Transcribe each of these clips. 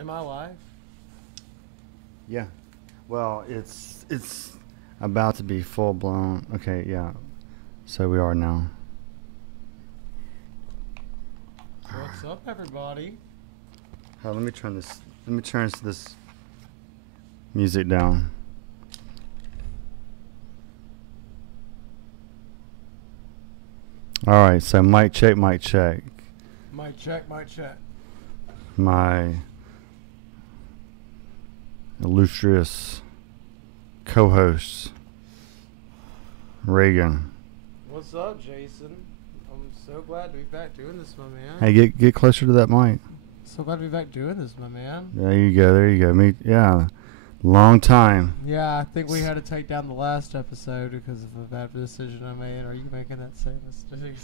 Am I live? Yeah. Well, it's about to be full blown. Okay, yeah. So we are now. What's up, everybody? Let me turn this. Let me turn this music down. All right. So mic check, mic check. Mic check, mic check. My illustrious co-host Reagan. What's up, Jason? I'm so glad to be back doing this, my man. Hey, get closer to that mic. So glad to be back doing this, my man. There you go. There you go. Yeah. Long time. Yeah, I think we had to take down the last episode because of a bad decision I made. Are you making that same mistake?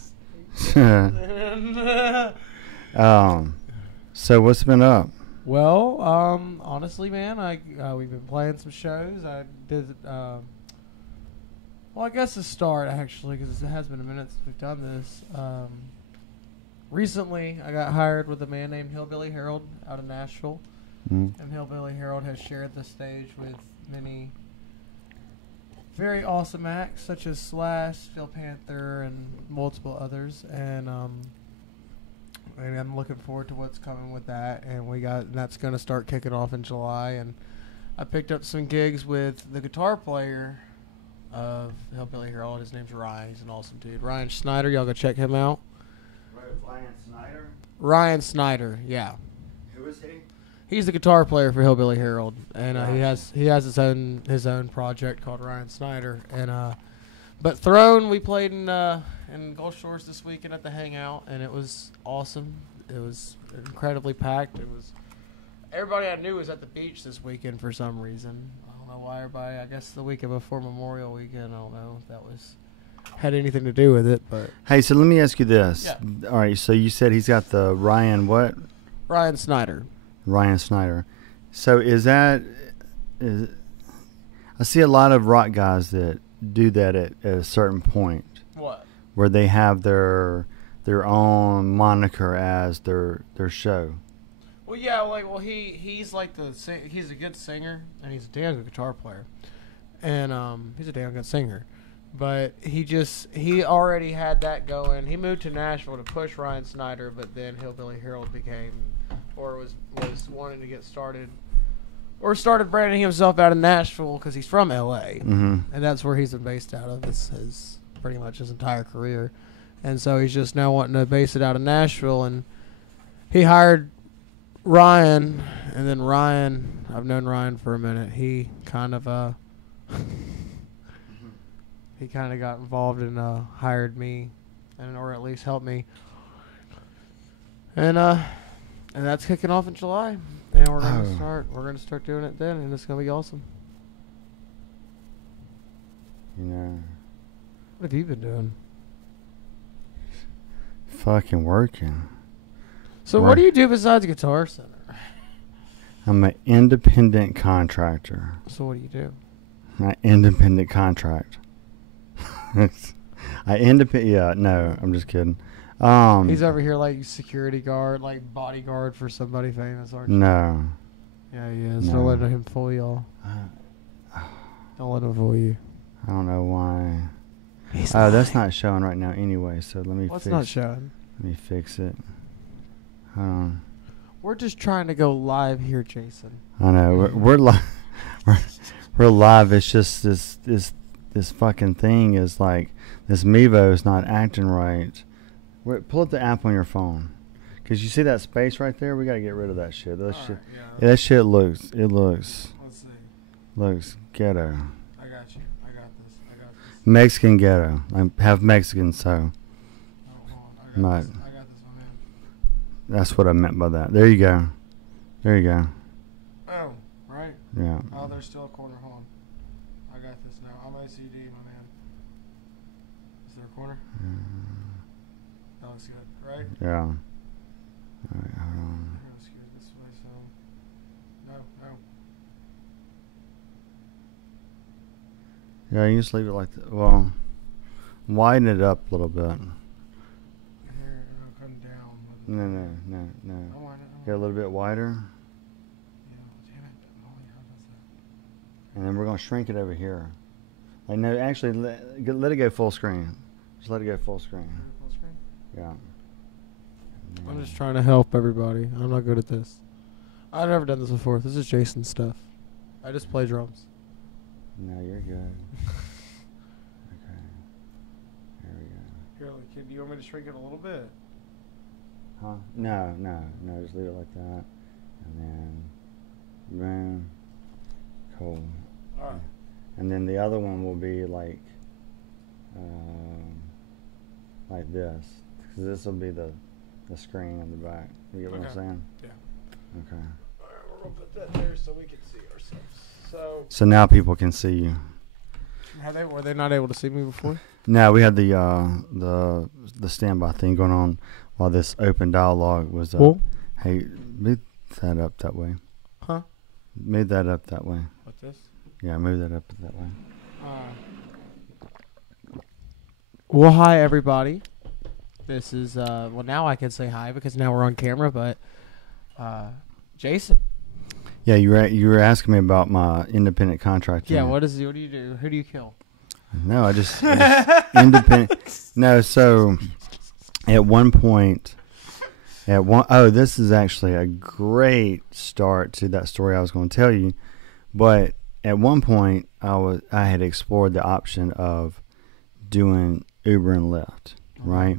So what's been up? Well, honestly, man, we've been playing some shows. I did, well, I guess to start, actually, because it has been a minute since we've done this. Recently, I got hired with a man named Hillbilly Harold out of Nashville. And Hillbilly Harold has shared the stage with many very awesome acts, such as Slash, Steel Panther, and multiple others. And I'm looking forward to what's coming with that. And that's going to start kicking off in July. And I picked up some gigs with the guitar player of Hillbilly Harold. His name's Ryan. He's an awesome dude. Ryan Snyder. Y'all go check him out. Ryan Snyder? Ryan Snyder, yeah. Who is he? He's the guitar player for Hillbilly Harold, and he has his own project called Ryan Snyder. And but Throne, we played in Gulf Shores this weekend at the Hangout, and it was awesome. It was incredibly packed. Everybody I knew was at the beach this weekend for some reason. I don't know why everybody. I guess the weekend before Memorial Weekend. I don't know if that had anything to do with it, but hey, so let me ask you this. Yeah. All right, so you said he's got the Ryan what? Ryan Snyder. Ryan Snyder. So I see a lot of rock guys that do that at a certain point. What? Where they have their own moniker as their show. Well, yeah, he's like he's a good singer and he's a damn good guitar player, and he's a damn good singer. But he already had that going. He moved to Nashville to push Ryan Snyder, but then Hillbilly Harold was wanting to get started, or started branding himself out of Nashville because he's from L.A. Mm-hmm. And that's where he's been based out of his pretty much his entire career. And so he's just now wanting to base it out of Nashville, and he hired Ryan, and then Ryan, I've known Ryan for a minute. He kind of got involved and hired me, or at least helped me. And that's kicking off in July, and we're gonna start doing it then, and it's gonna be awesome. Yeah. What have you been doing? Fucking working. So what do you do besides Guitar Center? I'm an independent contractor. So what do you do? An independent contract. Yeah, no, I'm just kidding. He's over here like security guard, like bodyguard for somebody famous, aren't you? No. Yeah, he is. No. Don't let him fool y'all. Don't let him fool you. I don't know why. He's that's not showing right now anyway, so let me What's not showing? Let me fix it. Hold on. We're just trying to go live here, Jason. I know. We're live. We're live. It's just this fucking thing is like, this Mevo is not acting right. Pull up the app on your phone. Because you see that space right there? We got to get rid of that shit. That shit looks Let's see. Looks ghetto. I got you. I got this. Mexican ghetto. I have Mexican, so. Hold on. I got this, my man. That's what I meant by that. There you go. There you go. Oh, right. Yeah. Oh, there's still a corner. Hold on. I got this now. I'm OCD, my man. Is there a corner? That looks good, right? Yeah. All right, hold on. Let's get this way, so. No. Yeah, you just leave it like that. Well, widen it up a little bit. Here, it'll come down. No. I want it. Get a little bit wider. and then we're gonna shrink it over here. Like no, actually, let it go full screen. Just let it go full screen. Full screen? Yeah. I'm just trying to help everybody. I'm not good at this. I've never done this before. This is Jason's stuff. I just play drums. No, you're good. Okay. There we go. Here, kid, do you want me to shrink it a little bit? Huh? No. Just leave it like that, and then boom. Cool. All right. And then the other one will be like this, because this will be the screen in the back. You get what I'm saying? Yeah. Okay. All right, we're gonna put that there so we can see ourselves. So now people can see you. Were they not able to see me before? No, we had the standby thing going on while this open dialogue was. Cool. Hey, move that up that way. Huh? Move that up that way. What's this? Yeah, move that up that way. Well, hi everybody. This is well, now I can say hi because now we're on camera. But Jason. Yeah, you were asking me about my independent contractor. Yeah, what do you do? Who do you kill? No, I just independent. No, so at one point, this is actually a great start to that story I was going to tell you. But at one point, I had explored the option of doing Uber and Lyft, right,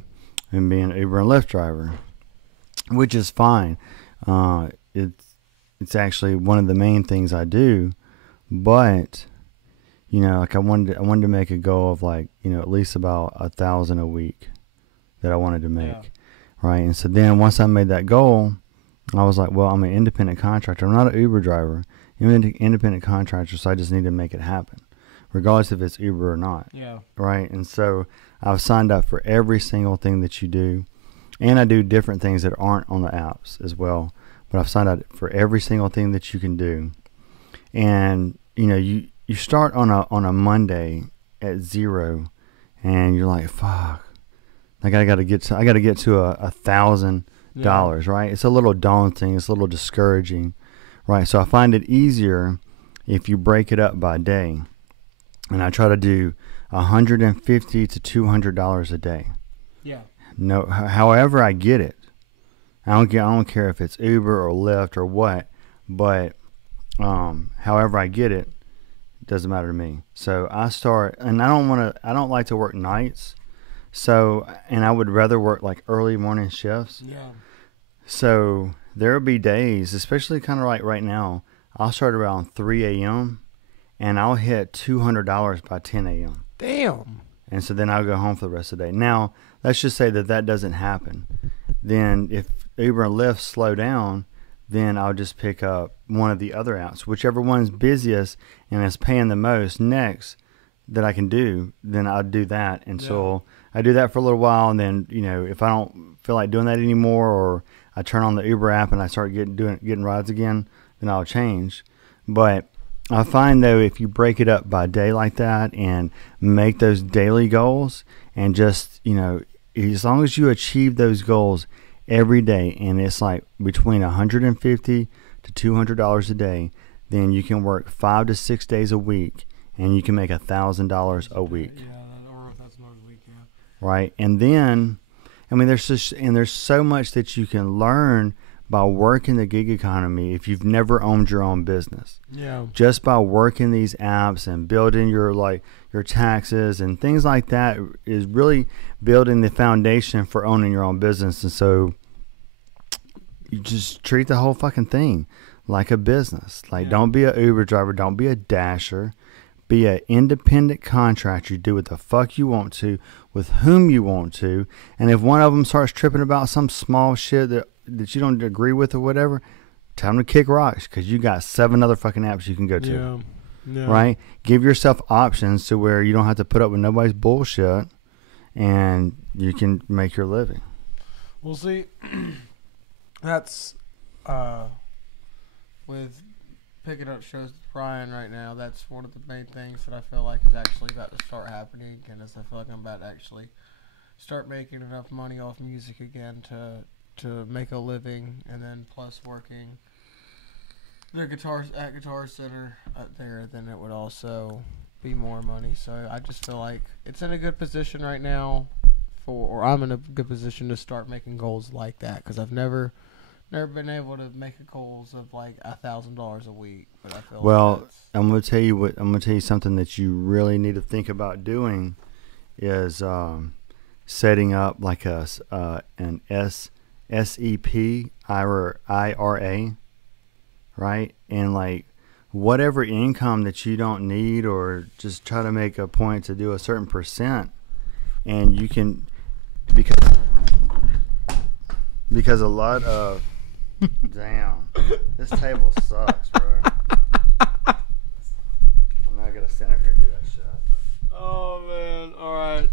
and being an Uber and Lyft driver, which is fine. It's actually one of the main things I do, but like I wanted to make a goal of like at least about 1,000 a week that I wanted to make, right? And so then once I made that goal, I was like, well, I'm an independent contractor. I'm not an Uber driver. I'm an independent contractor, so I just need to make it happen, regardless if it's Uber or not. Yeah. Right. And so I've signed up for every single thing that you do, and I do different things that aren't on the apps as well. But I've signed up for every single thing that you can do, and you start on a Monday at 0, and you're like, fuck, I gotta get to $1,000, right? It's a little daunting, it's a little discouraging, right? So I find it easier if you break it up by day, and I try to do $150 to $200 a day. Yeah. No, however I get it. I don't care if it's Uber or Lyft or what, but however I get it, doesn't matter to me. So I start, and I don't like to work nights. So, and I would rather work like early morning shifts. Yeah. So there'll be days, especially kind of like right now, I'll start around 3 a.m. and I'll hit $200 by 10 a.m. Damn. And so then I'll go home for the rest of the day. Now, let's just say that doesn't happen. Then if Uber and Lyft slow down, then I'll just pick up one of the other apps, whichever one's busiest and is paying the most next that I can do, then I'll do that. And so I do that for a little while, and then, if I don't feel like doing that anymore, or I turn on the Uber app and I start getting rides again, then I'll change. But I find, though, if you break it up by day like that and make those daily goals, and just, as long as you achieve those goals every day, and it's like between $150 to $200 a day, then you can work 5 to 6 days a week, and you can make $1,000 a week. Yeah, or $1,000 a week. Yeah. Right, and then, there's so much that you can learn by working the gig economy if you've never owned your own business. Yeah. Just by working these apps and building your taxes and things like that is really building the foundation for owning your own business. And so you just treat the whole fucking thing like a business. Don't be a Uber driver, don't be a dasher. Be an independent contractor. You do what the fuck you want to, with whom you want to. And if one of them starts tripping about some small shit that you don't agree with or whatever, tell them to kick rocks, because you got 7 other fucking apps you can go to. Yeah. Right? Give yourself options to where you don't have to put up with nobody's bullshit, and you can make your living. Well, see, that's with picking up shows with Brian right now, that's one of the main things that I feel like is actually about to start happening, and I feel like I'm about to actually start making enough money off music again to make a living, and then plus working their Guitar Center up there, then it would also be more money. So I just feel like it's in a good position right now or I'm in a good position to start making goals like that because I've never been able to make goals of like $1,000 a week. But I feel well, like I'm gonna tell you something that you really need to think about doing is setting up like an SEP IRA, right? And like whatever income that you don't need, or just try to make a point to do a certain percent, and you can because a lot of damn, this table sucks, bro. I'm not gonna stand up here and do that shit. oh man, all right.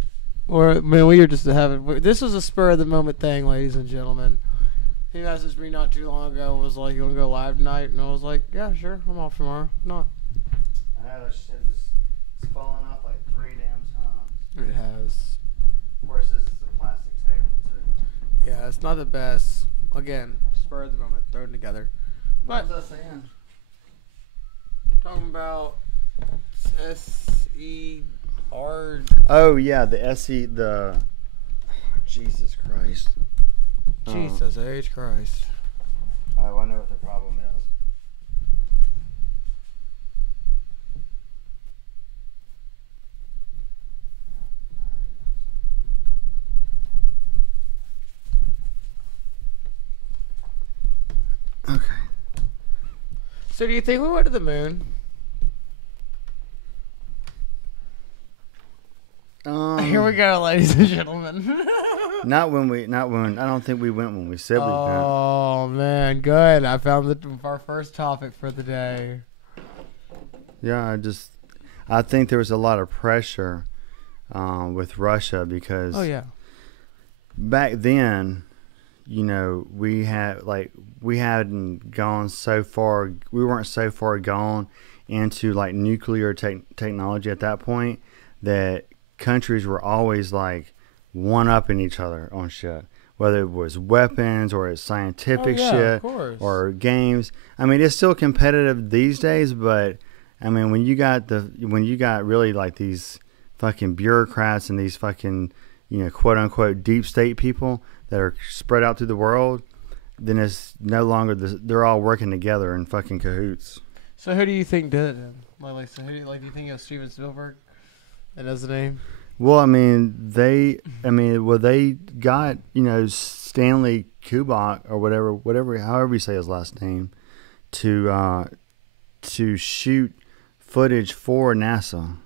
Or man, we were just having. This was a spur of the moment thing, ladies and gentlemen. He messaged me not too long ago and was like, "You want to go live tonight?" And I was like, "Yeah, sure. I'm off tomorrow." Not. I had that shit just falling off like 3 damn times. It has. Of course, this is a plastic table too. Yeah, it's not the best. Again, spur of the moment, thrown together. What was I saying? Talking about SER. Oh yeah, the Jesus Christ. Jesus H. Christ. Oh, I know what the problem is. Okay. So do you think we went to the moon? Here we go, ladies and gentlemen. Not when I don't think we went when we said we went. Oh man, good. I found our first topic for the day. Yeah, I think there was a lot of pressure with Russia because back then, you know, we hadn't gone so far. We weren't so far gone into like nuclear technology at that point that countries were always like one-upping each other on shit, whether it was weapons or it's scientific shit or games. I mean, it's still competitive these days, but I mean, when you got really like these fucking bureaucrats and these fucking, you know, quote unquote deep state people that are spread out through the world, then it's no longer they're all working together in fucking cahoots. So who do you think did it then? So who do you think it was Steven Spielberg? That is the name. Well, I mean, they got, you know, Stanley Kubrick or whatever, however you say his last name, to shoot footage for NASA.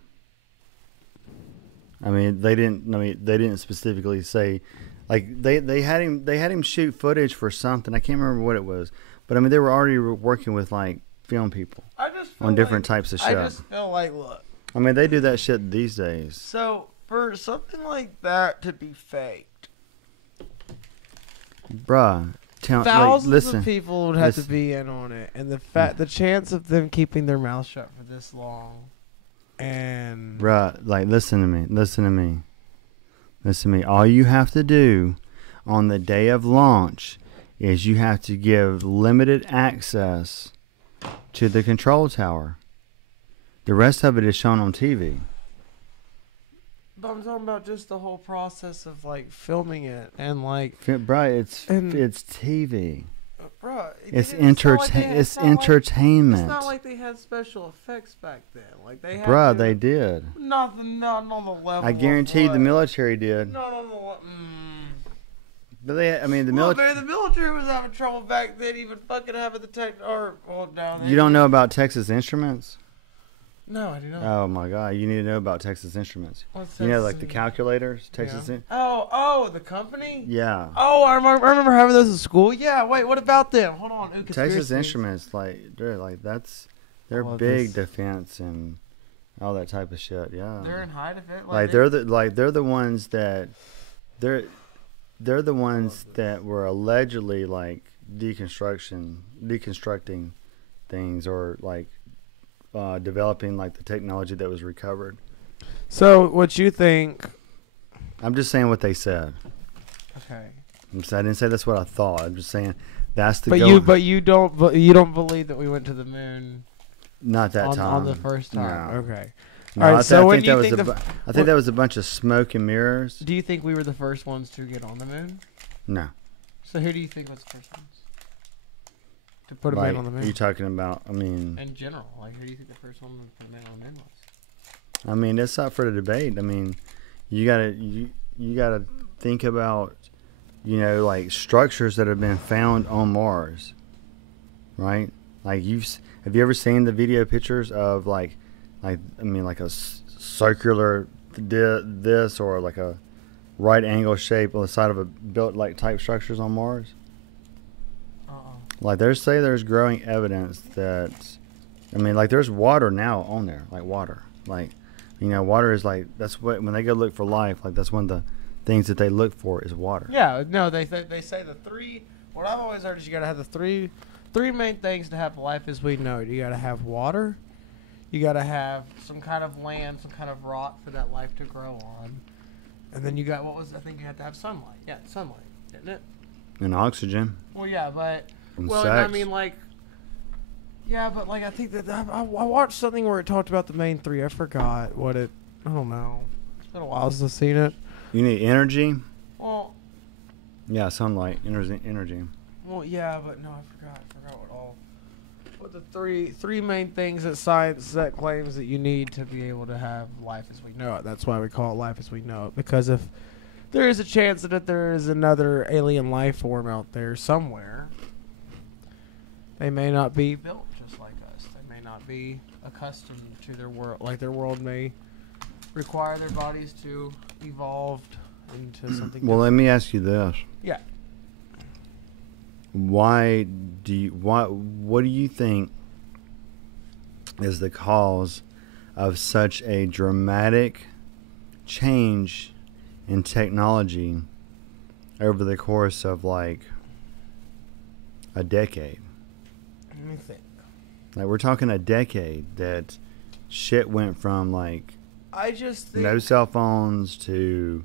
I mean, they didn't specifically say, like they had him shoot footage for something. I can't remember what it was, but I mean, they were already working with like film people on different types of shit. I just feel like, look. I mean, they do that shit these days. So for something like that to be faked, bruh, thousands of people would have to be in on it, and the chance of them keeping their mouth shut for this long, and bruh, like listen to me. All you have to do on the day of launch is you have to give limited access to the control tower. The rest of it is shown on TV. But I'm talking about just the whole process of like filming it and like, bruh, it's TV. Bruh, it's entertainment. It's not like they had special effects back then. Like they had. Bruh, they did. Not on the level. I guarantee the military did. Not on the. But the military. The military was having trouble back then, even fucking having the down there. You don't know about Texas Instruments? No, I do not. Oh my God, you need to know about Texas Instruments. What's you know, like the calculators, Texas. Yeah. Oh, the company. Yeah. Oh, I remember having those in school. Yeah. Wait, what about them? Hold on. Texas Instruments, they're big defense and all that type of shit. Yeah. They're in high defense. They're the ones that were allegedly like deconstructing things or like. Developing like the technology that was recovered. So what you think? I'm just saying what they said. Okay. I didn't say that's what I thought. I'm just saying That's the But goal. you don't believe that we went to the moon Not that time. on the first time. No. Okay. No, All right. So I when think do that you was think I think that was a bunch of smoke and mirrors. do you think we were the first ones to get on the moon? No. So who do you think was the first ones to put a Like, man on the moon? are you talking about? I mean, In general, like who do you think the first one to put a man on the moon was? I mean, it's up for the debate. I mean, you gotta think about, like structures that have been found on Mars, right? Like have you ever seen the video pictures of like a circular this or like a right angle shape on the side of a built like type structures on Mars? Like there's growing evidence that, like there's water now on there, like water, like. Water is like, that's what, when they go look for life, like that's one of the things that they look for is water. Yeah, no, they say the three, what I've always heard is you got to have the three main things to have life as we know it. You got to have water, you got to have some kind of land, some kind of rock for that life to grow on. And then you got, I think you have to have sunlight. Yeah, sunlight, isn't it? And oxygen. Well, yeah, but, And well, sex. I mean, like, yeah, but like I think that I watched something where it talked about the main three. I forgot what it. I don't know. It's been a while since I've seen it. You need energy. Well. Yeah, sunlight, energy. Well, yeah, but no, I forgot what the three main things that science that claims that you need to be able to have life as we know it. That's why we call it life as we know it. Because if there is a chance that there is another alien life form out there somewhere, they may not be built just like us. They may not be accustomed to their world. Like their world may require their bodies to evolve into something Well, different. let me ask you this. Yeah. What do you think is the cause of such a dramatic change in technology over the course of like a decade? Let me think. Like we're talking a decade that shit went from like I just think no cell phones to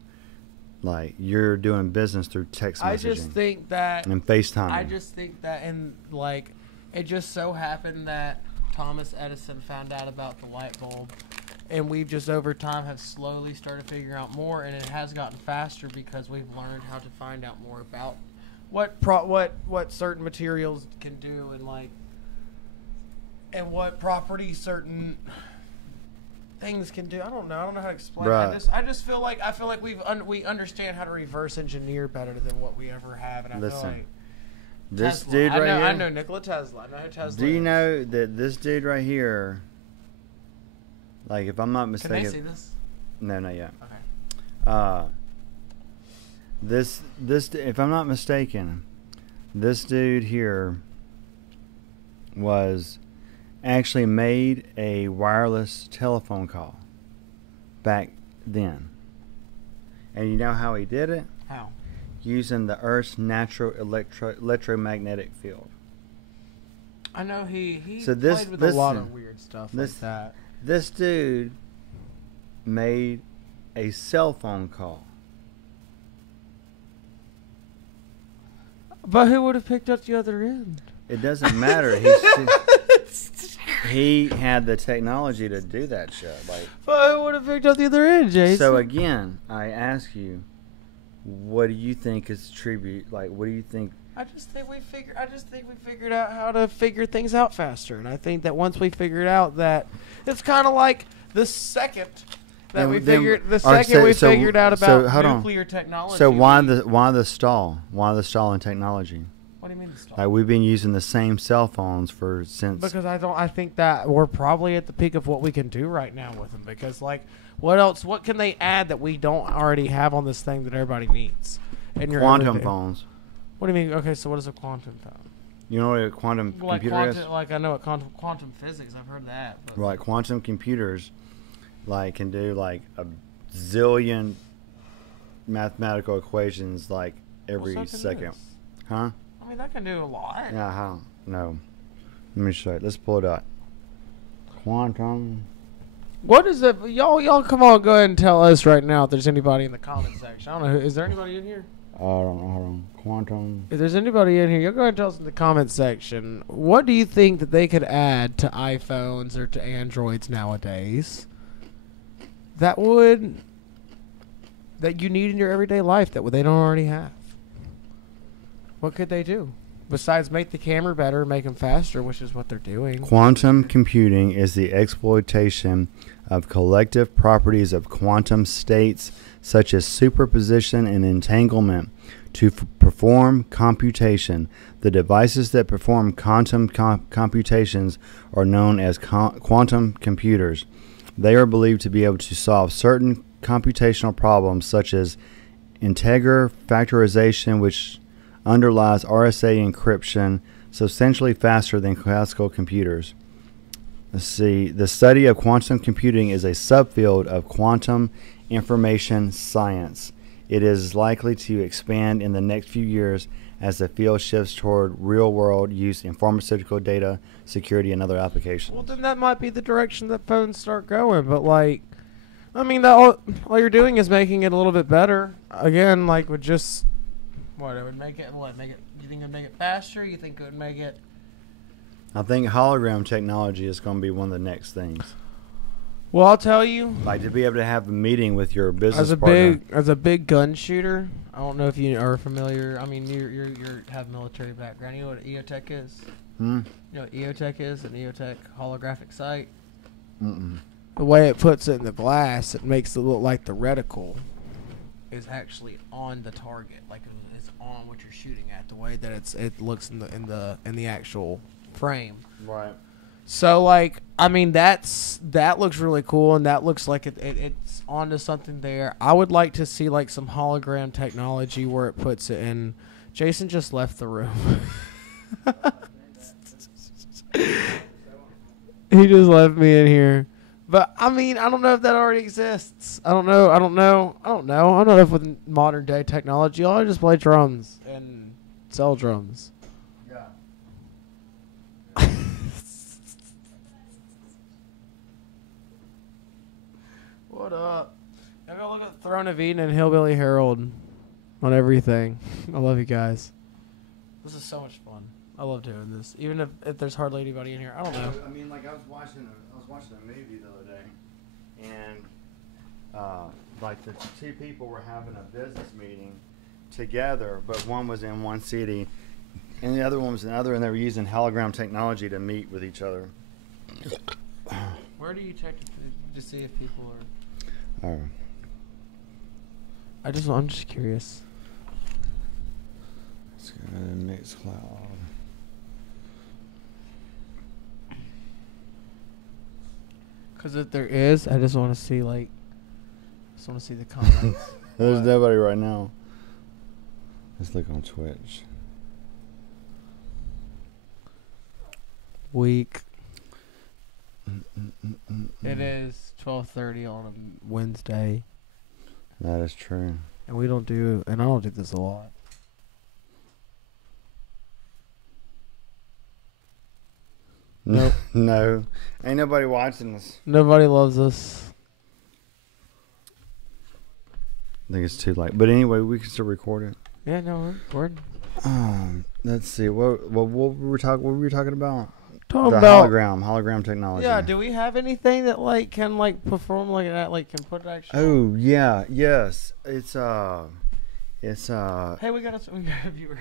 like you're doing business through text messaging. I just think that and FaceTime. I just think that, and like, it just so happened that Thomas Edison found out about the light bulb, and we've just over time have slowly started figuring out more, and it has gotten faster because we've learned how to find out more about what certain materials can do, and like, and what properties certain things can do. I don't know how to explain. Right. I just feel like we understand how to reverse engineer better than what we ever have, and I feel like this Tesla. dude right here. I know Nikola Tesla. I know who Tesla Do you is. know that this dude right here, like if I'm not Can mistaken, they see this? no, not yet. Okay. This if I'm not mistaken, this dude here was actually made a wireless telephone call back then. And you know how he did it? How? Using the Earth's natural electromagnetic field. I know he So played with a lot of weird stuff like this- that. This dude made a cell phone call. But who would have picked up the other end? It doesn't matter. He had the technology to do that shit. Like, But who would have picked up the other end, Jason? so again, I ask you, what do you think is tribute? Like, what do you think? I just think we figured out how to figure things out faster, and I think that once we figured out that it's kind of like the second that we figured figured out about nuclear technology. So why the stall? Why the stall in technology? What do you mean the stall? Like we've been using the same cell phones since. Because I think that we're probably at the peak of what we can do right now with them. Because like, what else? What can they add that we don't already have on this thing that everybody needs? And Quantum phones. What do you mean? Okay, so what is a quantum phone? You know what a quantum computer is? Like I know what quantum physics. I've heard that. But Right, quantum computers, like can do like a zillion mathematical equations like every What's that second. is? Huh? I mean, that can do a lot. Yeah, how? No. Let me show you. Let's pull it up. Quantum. What is it? Y'all come on, go ahead and tell us right now if there's anybody in the comment section. I don't know. Is there anybody in here? I don't know. Hold on. Quantum. If there's anybody in here, you'll go ahead and tell us in the comment section. What do you think that they could add to iPhones or to Androids nowadays that you need in your everyday life that they don't already have? What could they do besides make the camera better, make them faster, which is what they're doing? Quantum computing is the exploitation of collective properties of quantum states such as superposition and entanglement to perform computation. The devices that perform quantum computations are known as quantum computers. They are believed to be able to solve certain computational problems such as integer factorization, which underlies RSA encryption, substantially faster than classical computers. Let's see. The study of quantum computing is a subfield of quantum information science. It is likely to expand in the next few years as the field shifts toward real-world use in pharmaceutical data, security, and other applications. Well, then that might be the direction that phones start going. But, like, I mean, all you're doing is making it a little bit better. Again, like, with just... What, it would make it... What, make it... You think it would make it faster? You think it would make it... I think hologram technology is going to be one of the next things. Well, I'll tell you. Like to be able to have a meeting with your business partner. As a big gun shooter, I don't know if you are familiar. I mean, you have military background. You know what EOTech is? You know what EOTech is? An EOTech holographic sight. The way it puts it in the glass, it makes it look like the reticle is actually on the target, like it's on what you're shooting at. The way that it looks in the actual frame. Right. So, like, I mean, that looks really cool, and that looks like it's onto something there. I would like to see, like, some hologram technology where it puts it in. Jason just left the room. He just left me in here. But, I mean, I don't know if that already exists. I don't know. I don't know if with modern-day technology, I'll just play drums and sell drums. What up? I go look at Throne of Eden and Hillbilly Herald on everything. I love you guys. This is so much fun. I love doing this, even if there's hardly anybody in here. I don't know. I mean, like I was watching a movie the other day, and like the two people were having a business meeting together, but one was in one city, and the other one was in another, and they were using hologram technology to meet with each other. Where do you check to see if people are? I'm just curious. Let's go to Mixcloud. Because if there is, I just want to see the comments. There's nobody right now. Let's look on Twitch. Week. It is 12:30 on a Wednesday. That is true. And I don't do this a lot. Nope. No. Ain't nobody watching this. Nobody loves us. I think it's too late. But anyway, we can still record it. Yeah, no, we're Let's see. What were we talking about? talking about about hologram technology. Yeah, do we have anything that can perform like that, can put it actually? Oh yeah, yes. It's Hey, we got a viewer.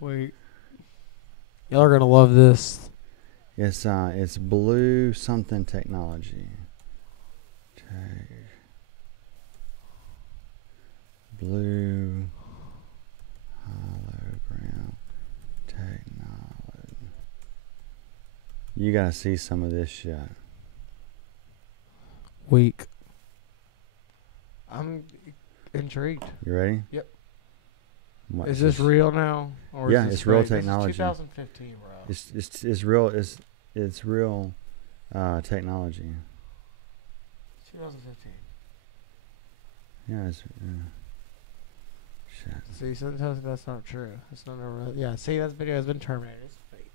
Wait. Y'all are gonna love this. It's blue something technology. Blue hologram technology. You gotta see some of this shit. Weak. I'm intrigued. You ready? Yep. What, is this real now? Or yeah, is this it's real fake? technology. This is 2015, bro. It's real. It's real technology. 2015. Yeah. Shit. See, sometimes that's not true. It's not a real. Yeah. See, that video has been terminated. It's fake.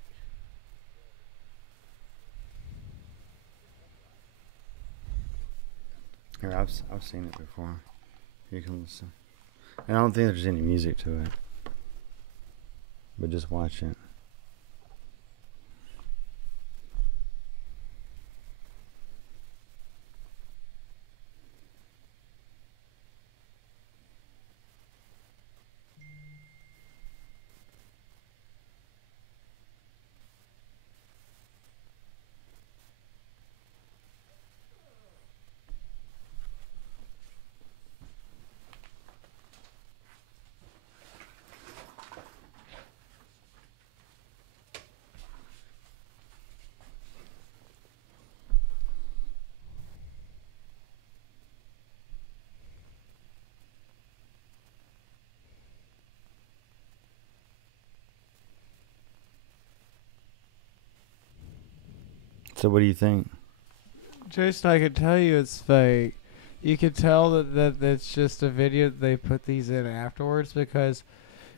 Here, I've seen it before. You can listen. And I don't think there's any music to it. But just watch it. So what do you think? Jason, I could tell you it's fake. You could tell that it's just a video that they put these in afterwards, because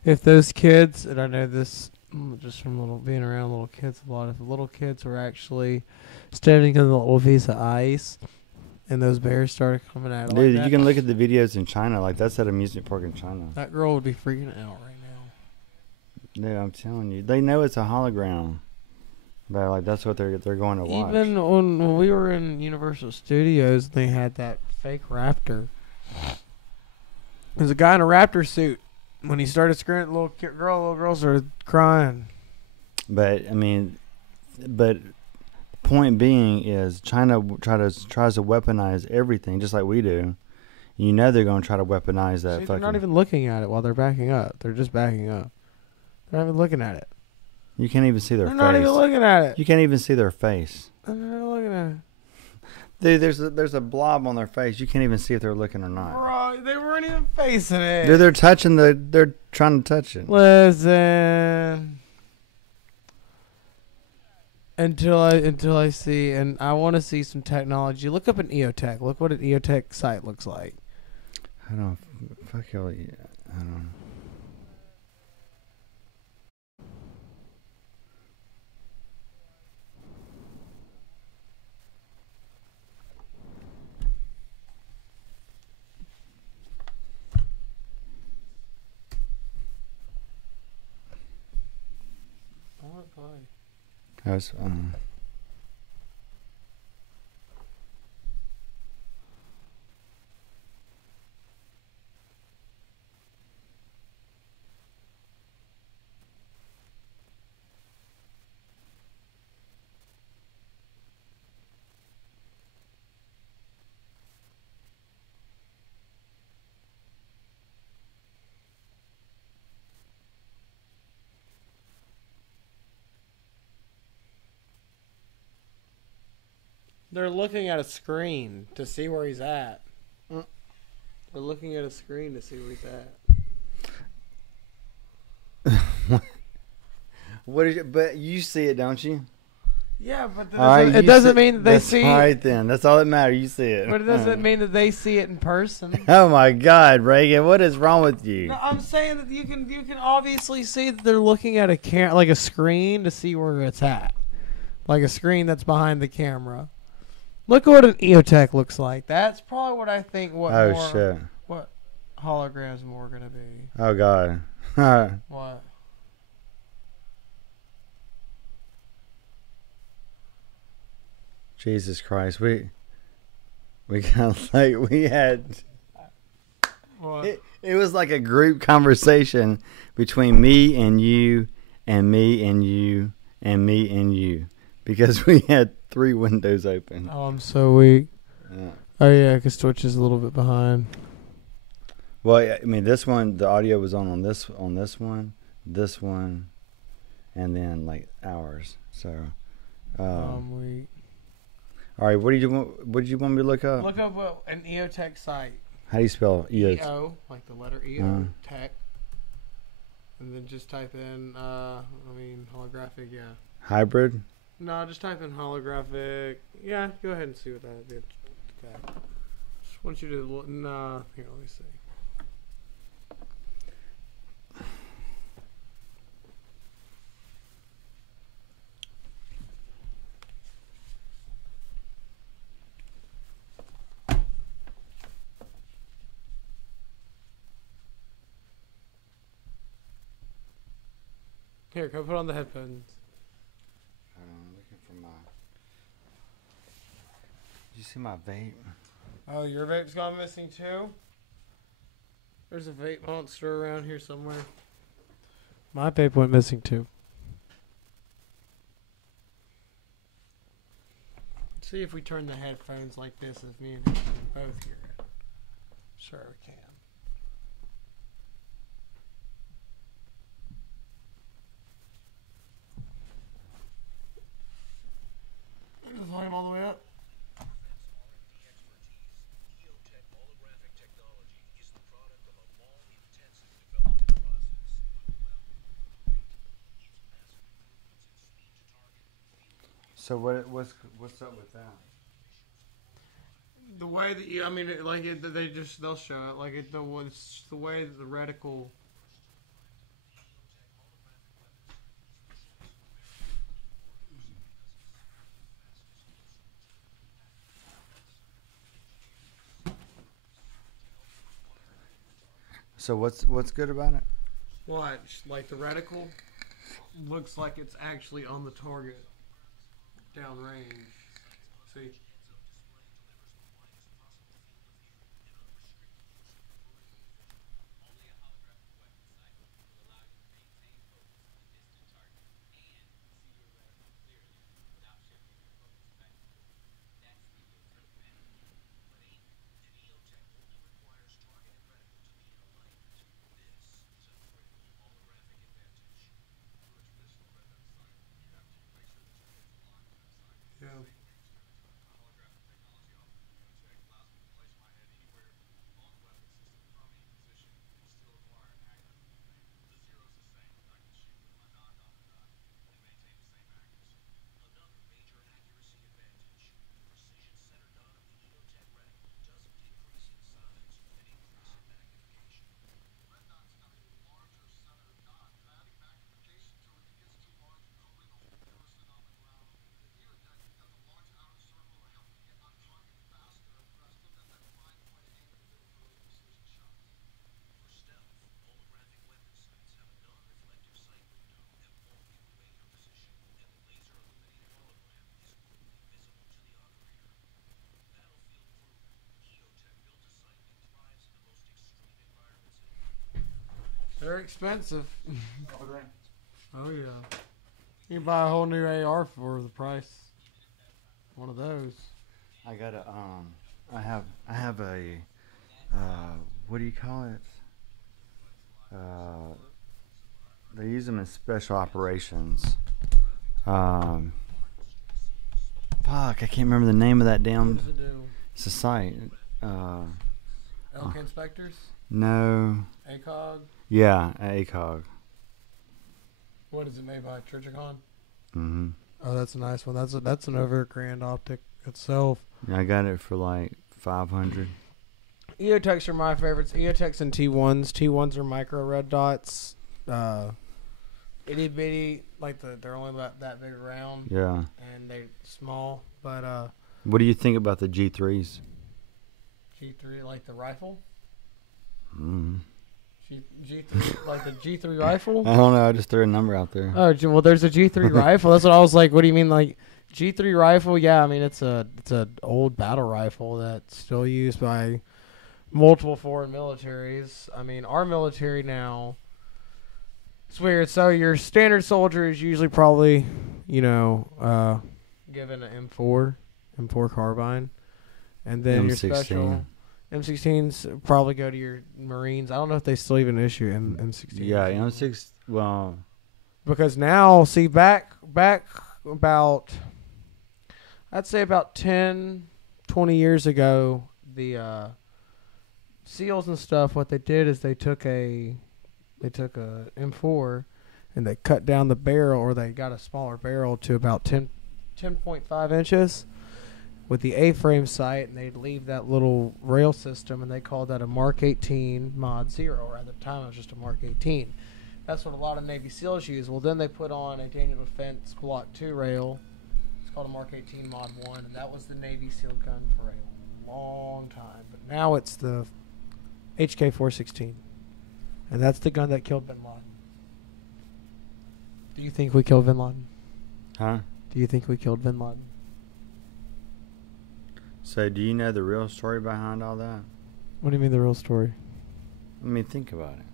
if those kids, and I know this just from being around little kids a lot, if the little kids were actually standing on the little piece of ice and those bears started coming at it, Dude, like you can look at the videos in China. Like, that's at a amusement park in China. that girl would be freaking out right now. Dude, I'm telling you. They know it's a hologram. But, like, that's what they're going to watch. Even when we were in Universal Studios, they had that fake raptor. There's a guy in a raptor suit. When he started screaming, little girl started crying. But, I mean, point being is China tries to weaponize everything, just like we do. You know they're going to try to weaponize that. See, they're not even looking at it while they're backing up. They're just backing up. They're not even looking at it. You can't even see their face. They're not even looking at it. You can't even see their face. They're not looking at it. Dude, there's a blob on their face. You can't even see if they're looking or not. Bro, they weren't even facing it. Dude, they're trying to touch it. Listen. Until I see, and I want to see some technology. Look up an EOTech. Look what an EOTech site looks like. I don't. Fuck you. I don't. I was, They're looking at a screen to see where he's at. They're looking at a screen to see where he's at. What is it? But you see it, don't you? Yeah, but it doesn't mean that they see it. All right, then. That's all that matters. You see it. But it doesn't mean that they see it in person. Oh, my God, Reagan. What is wrong with you? No, I'm saying that you can obviously see that they're looking at like a screen to see where it's at. Like a screen that's behind the camera. Look at what an EOTech looks like. That's probably what I think. Shit. What holograms more gonna be? Oh God. What? Jesus Christ. We got like we had. What? It was like a group conversation between me and you, and me and you, and me and you, because we had 3 windows open. Oh, I'm so weak. Yeah. Oh yeah, because Twitch is a little bit behind. Well, I mean, this one, the audio was on this one, and then like ours. So, I'm weak. all right, what did you want me to look up? Look up an EOTech site. How do you spell EO? EO, like the letter EO, tech, and then just type in holographic. Yeah. Hybrid. No, just type in holographic. Yeah, go ahead and see what that did. Okay. Just want you to look. Nah, here, let me see. Here, go put on the headphones. Looking for my. Did you see my vape? Oh, your vape's gone missing too? There's a vape monster around here somewhere. My vape went missing too. Let's see if we turn the headphones like this if me and him can both hear it. Sure we can. Turn the volume all the way up. So what's up with that? The way that you, I mean, they'll show it like it. It's the way that the reticle. So what's good about it? What, like the reticle looks like it's actually on the target downrange. See. Yeah. They're expensive. Oh yeah. You can buy a whole new AR for the price. One of those. I got a I have a what do you call it? They use them in special operations. Fuck, I can't remember the name of that damn. What does it do? It's a site. Elk inspectors? No. ACOG? Yeah, ACOG. What is it made by? Trijicon? Mm-hmm. Oh, that's a nice one. That's an over $1,000 optic itself. Yeah, I got it for like $500. EOTechs are my favorites. EOTechs and T1s. T1s are micro red dots. Itty bitty, like they're only about that big around. Yeah. And they're small, but what do you think about the G3s? G3, like the rifle. Mm. G3, like the G3 rifle. I don't know. I just threw a number out there. Oh well, there's a G3 rifle. That's what I was like. What do you mean, like G3 rifle? Yeah, I mean it's a old battle rifle that's still used by multiple foreign militaries. I mean, our military now. It's weird. So your standard soldier is usually probably, given an M4 carbine, and then your special M16s probably go to your Marines. I don't know if they still even issue M16. Yeah, M6. Well, because now, see, back about, I'd say about 10, 20 years ago, the SEALs and stuff. What they did is they took a M4 and they cut down the barrel, or they got a smaller barrel to about 10.5 inches with the A-frame sight, and they'd leave that little rail system, and they called that a Mark 18 Mod 0, or at the time it was just a Mark 18. That's what a lot of Navy SEALs use. Well, then they put on a Daniel Defense Block 2 rail. It's called a Mark 18 Mod 1, and that was the Navy SEAL gun for a long time. But now it's the HK-416, and that's the gun that killed Bin Laden. Do you think we killed Bin Laden? Huh? Do you think we killed Bin Laden? So, do you know the real story behind all that? What do you mean the real story? I mean, think about it.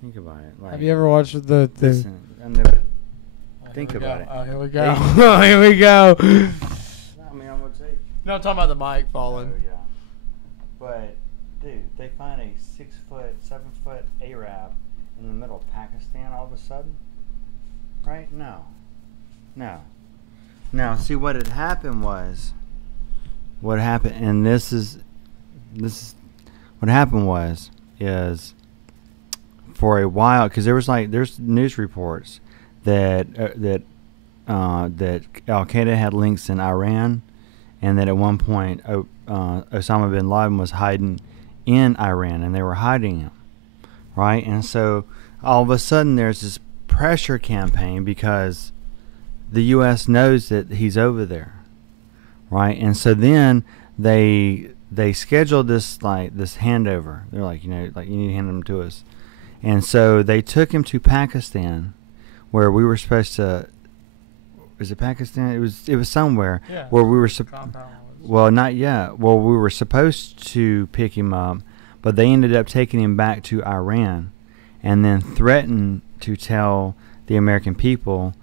Think about it. Like, Have you ever watched the listen, I never. Think about it. Oh, here we go. Here we go. I mean, I'm gonna take. No, I'm talking about the mic Oh, falling. yeah. But, dude, they find a 6 foot, 7 foot Arab in the middle of Pakistan all of a sudden? Right? No. Now, see what had happened was, what happened, and this is, what happened was, is for a while, because there's news reports that Al Qaeda had links in Iran, and that at one point Osama bin Laden was hiding in Iran, and they were hiding him, right? And so all of a sudden there's this pressure campaign because the U.S. knows that he's over there, right? And so then they scheduled this handover. They're like, you need to hand him to us. And so they took him to Pakistan, where we were supposed to. Was it Pakistan? It was somewhere where we were. Well, not yet. Well, we were supposed to pick him up, but they ended up taking him back to Iran, and then threatened to tell the American people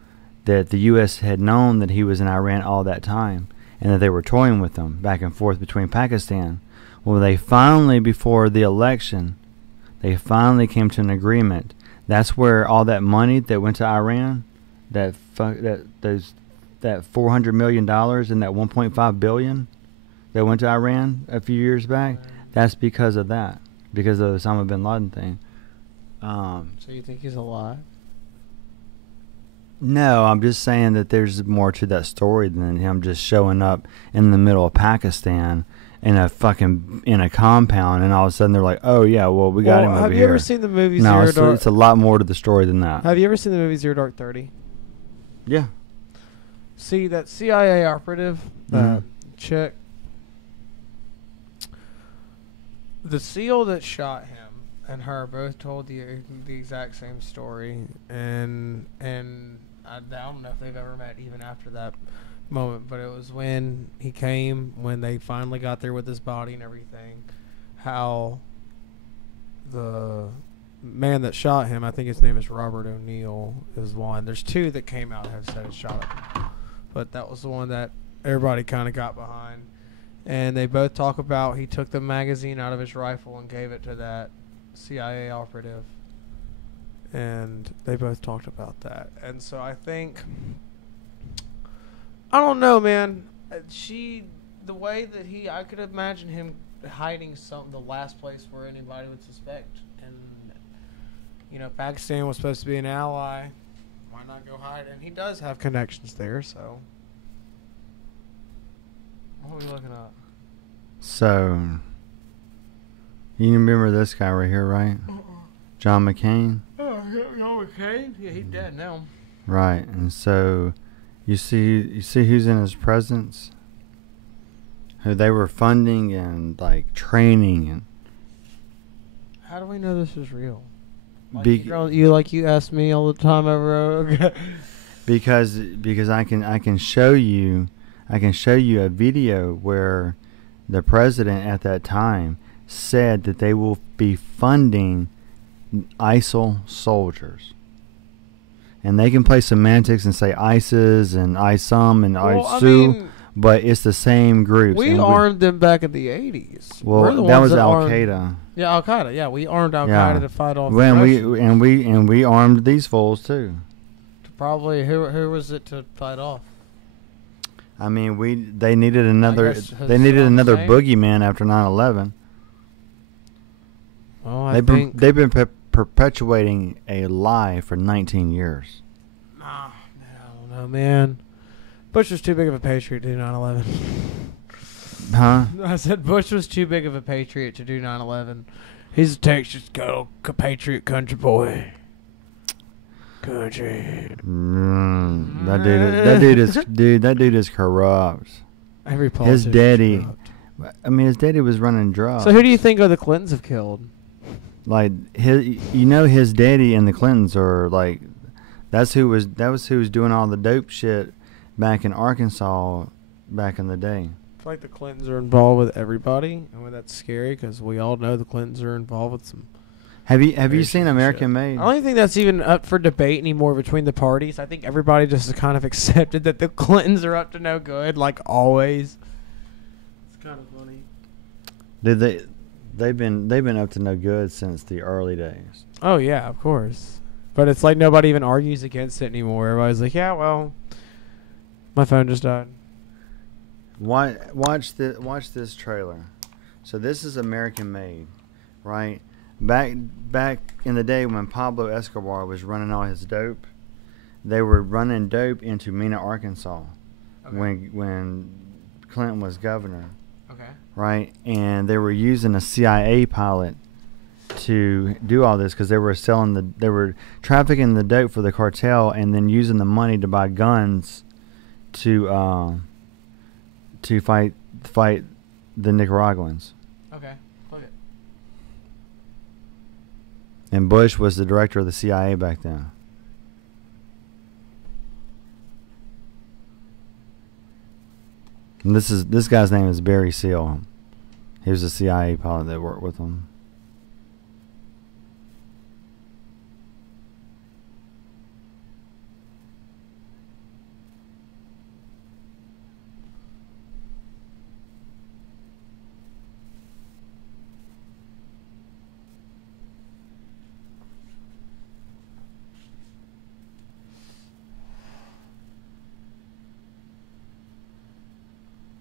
that the U.S. had known that he was in Iran all that time, and that they were toying with him back and forth between Pakistan. Well, they finally, before the election, they finally came to an agreement. That's where all that money that went to Iran, that $400 million and that $1.5 billion that went to Iran a few years back, that's because of that, because of the Osama bin Laden thing. So you think he's alive? No, I'm just saying that there's more to that story than him just showing up in the middle of Pakistan in a compound, and all of a sudden they're like, "Oh yeah, well we got him over here." Have you ever seen the movie No, Zero Dark? it's a lot more to the story than that. Have you ever seen the movie Zero Dark 30? Yeah. See that CIA operative, chick, the SEAL that shot him and her both told the exact same story, and I don't know if they've ever met even after that moment, but it was when he came, when they finally got there with his body and everything, how the man that shot him, I think his name is Robert O'Neill, is one. There's two that came out and have said it shot him, but that was the one that everybody kind of got behind. And they both talk about he took the magazine out of his rifle and gave it to that CIA operative. And they both talked about that. And so I think, I don't know, man. The way that I could imagine him hiding the last place where anybody would suspect. And, Pakistan was supposed to be an ally. Why not go hide? And he does have connections there, so. What are we looking at? So, you remember this guy right here, right? John McCain? Oh, John McCain? Yeah, he's dead now. Right, and so you see who's in his presence? Who they were funding and training and. How do we know this is real? You ask me all the time over. because I can show you a video where the president at that time said that they will be funding ISIL soldiers. And they can play semantics and say ISIS and ISIM and ISU, but it's the same groups. We armed them back in the 80s. Well, that was Al-Qaeda. Yeah, Al-Qaeda. Yeah, we armed Al-Qaeda to fight off we armed these fools too. Probably who was it to fight off? I mean, they needed another boogeyman after 9/11. Well, they've been perpetuating a lie for 19 years. I don't know, man. Bush was too big of a patriot to do 9/11. Huh? I said Bush was too big of a patriot to do 9/11. He's a Texas patriot country boy. Country. That dude is corrupt. Every politician. His daddy was running drugs. So who do you think the Clintons have killed? His daddy and the Clintons are That was who was doing all the dope shit back in Arkansas back in the day. I feel like the Clintons are involved with everybody, and that's scary because we all know the Clintons are involved with some. Have you seen American Made? I don't even think that's even up for debate anymore between the parties. I think everybody just kind of accepted that the Clintons are up to no good, like always. It's kind of funny. They've been up to no good since the early days. Oh yeah, of course. But it's like nobody even argues against it anymore. Everybody's like, yeah, well, my phone just died. Watch this trailer. So this is American Made, right? Back in the day when Pablo Escobar was running all his dope, they were running dope into Mena, Arkansas, when Clinton was governor. Okay. Right, and they were using a CIA pilot to do all this because they were trafficking the dope for the cartel and then using the money to buy guns to fight the Nicaraguans. Okay. Look it. And Bush was the director of the CIA back then. And this guy's name is Barry Seal. He was a CIA pilot that worked with him.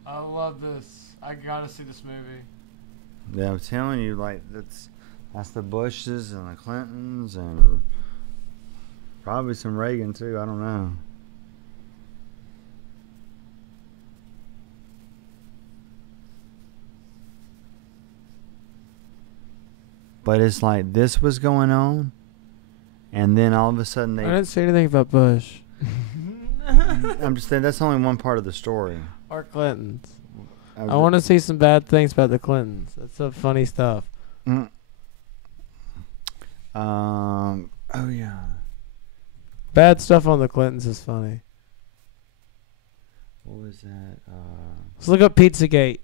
I love this. I gotta see this movie. Yeah, I'm telling you, like that's the Bushes and the Clintons and probably some Reagan too. I don't know. But it's like this was going on, and then all of a sudden I didn't say anything about Bush. I'm just saying that's only one part of the story. Or Clintons. I want to see some bad things about the Clintons. That's some funny stuff. Oh yeah. Bad stuff on the Clintons is funny. What was that? Let's look up Pizzagate.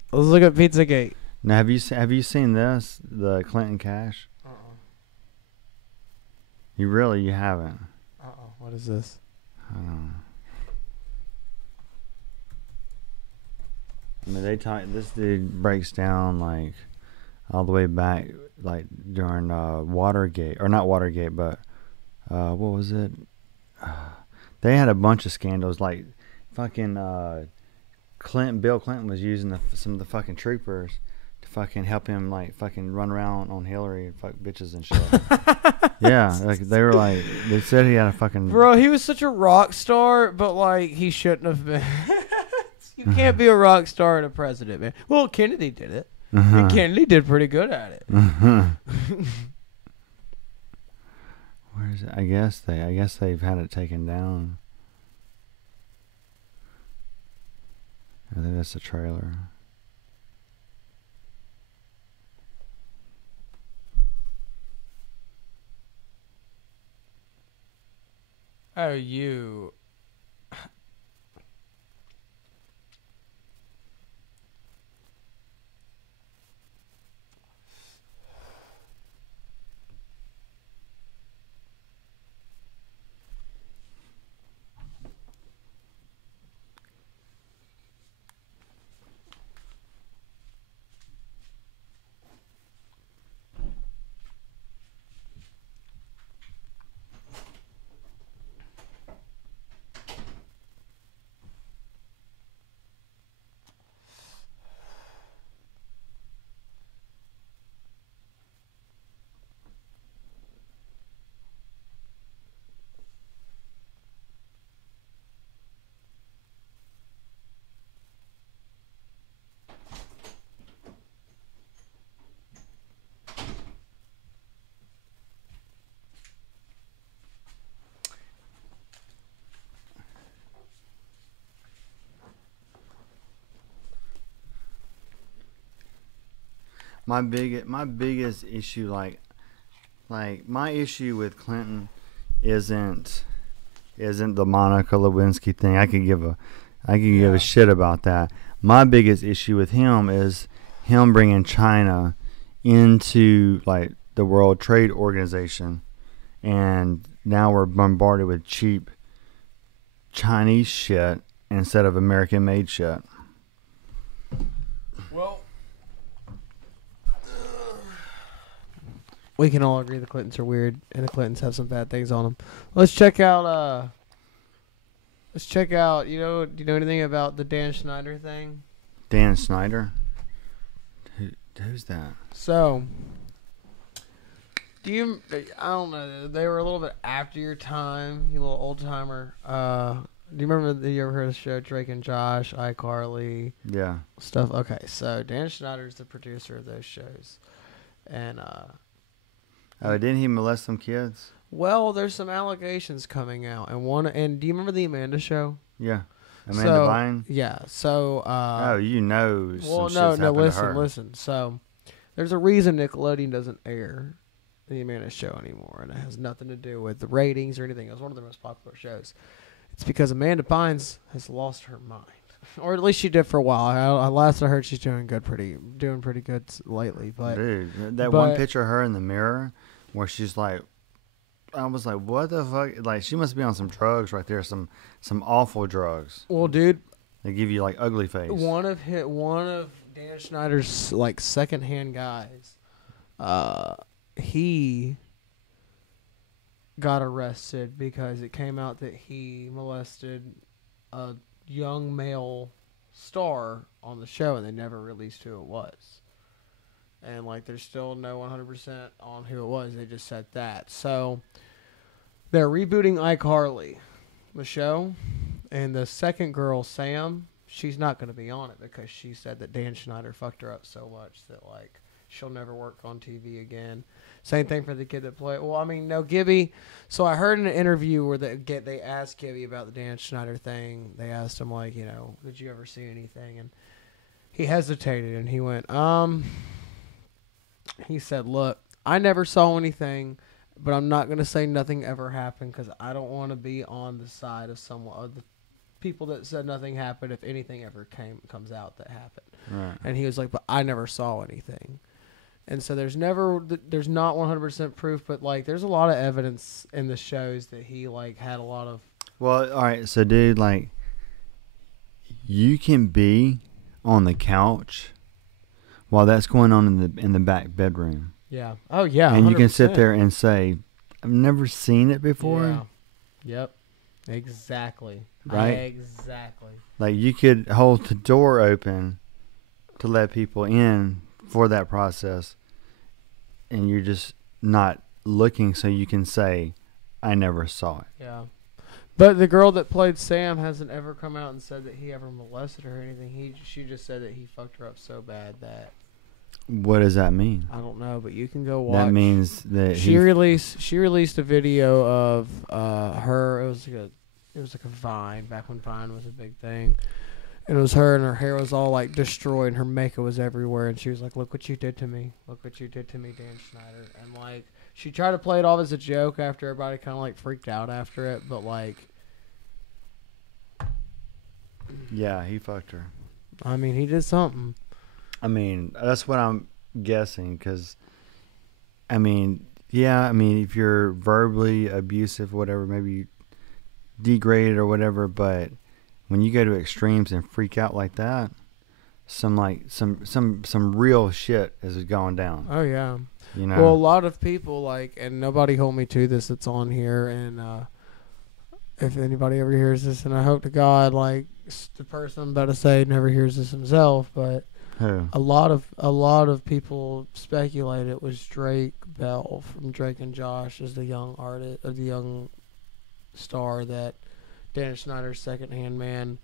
Now have you seen this? The Clinton cash? You haven't. What is this? I don't know. I mean, this dude breaks down like all the way back, like during Watergate, or not Watergate, but what was it? They had a bunch of scandals, like fucking Bill Clinton was using some of the fucking troopers to fucking help him, like fucking run around on Hillary and fuck bitches and shit. Yeah, like they said he had a fucking. Bro, he was such a rock star, but like he shouldn't have been. You can't be a rock star and a president, man. Well, Kennedy did it. And Kennedy did pretty good at it. Where is it? I guess they've had it taken down. I think that's the trailer. Oh, you. My biggest issue, like my issue with Clinton isn't isn't the Monica Lewinsky thing. I could give a shit about that. My biggest issue with him is him bringing China into like the World Trade Organization, and now we're bombarded with cheap Chinese shit instead of American-made shit. Well, we can all agree the Clintons are weird, and the Clintons have some bad things on them. Let's check out. Do you know anything about the Dan Schneider thing? Dan Snyder? Who's that? So, I don't know. They were a little bit after your time, you little old timer. Do you remember? You ever heard of the show Drake and Josh, iCarly? Yeah. Stuff. Okay, so Dan Schneider's the producer of those shows, and Didn't he molest some kids? well, there's some allegations coming out, and do you remember the Amanda Show? Yeah. Amanda Bynes? Yeah. So. Well, no. Listen. So, there's a reason Nickelodeon doesn't air the Amanda Show anymore, and it has nothing to do with the ratings or anything. It was one of their most popular shows. It's because Amanda Bynes has lost her mind, or at least she did for a while. Last I heard, she's doing pretty good lately. But dude, one picture of her in the mirror, where she's like, I was like, what the fuck? Like, she must be on some drugs right there, some awful drugs. Well, dude, they give you like ugly face. One of Dan Schneider's like secondhand guys, he got arrested because it came out that he molested a young male star on the show, and they never released who it was. And like, there's still no 100% on who it was. They just said that. So they're rebooting iCarly, the show, and the second girl, Sam, she's not going to be on it because she said that Dan Schneider fucked her up so much that like she'll never work on TV again. Same thing for the kid that played. Well, I mean, no, Gibby. So I heard in an interview where they asked Gibby about the Dan Schneider thing. They asked him like, did you ever see anything? And he hesitated and he went, he said, look, I never saw anything, but I'm not going to say nothing ever happened because I don't want to be on the side of the people that said nothing happened if anything ever comes out that happened. Right. And he was like, but I never saw anything. And so there's not 100% proof, but like there's a lot of evidence in the shows that he like had a lot of. Well, all right, so dude, like, you can be on the couch while that's going on in the back bedroom. Yeah. Oh yeah. And 100%. you can sit there and say, I've never seen it before. Yeah. Yep. Exactly. Right. Exactly. Like, you could hold the door open to let people in for that process, and you're just not looking, so you can say, I never saw it. Yeah. But the girl that played Sam hasn't ever come out and said that he ever molested her or anything. She just said that he fucked her up so bad that. What does that mean? I don't know, but you can go watch. That means that she released a video of her. It was like a Vine back when Vine was a big thing. And it was her, and her hair was all like destroyed, and her makeup was everywhere. And she was like, "Look what you did to me! Look what you did to me, Dan Schneider!" And like, she tried to play it off as a joke after everybody kind of like freaked out after it, but like, yeah, he fucked her. I mean, he did something. I mean, that's what I'm guessing, because, I mean, yeah, I mean, if you're verbally abusive, whatever, maybe you degraded or whatever, but when you go to extremes and freak out like that, some real shit is going down. Oh yeah. Well, a lot of people like, and nobody hold me to this, it's on here, and if anybody ever hears this, and I hope to God like the person I'm about to say never hears this himself, but who? a lot of people speculate it was Drake Bell from Drake and Josh as the young artist, the young star that Dan Schneider's second-hand man,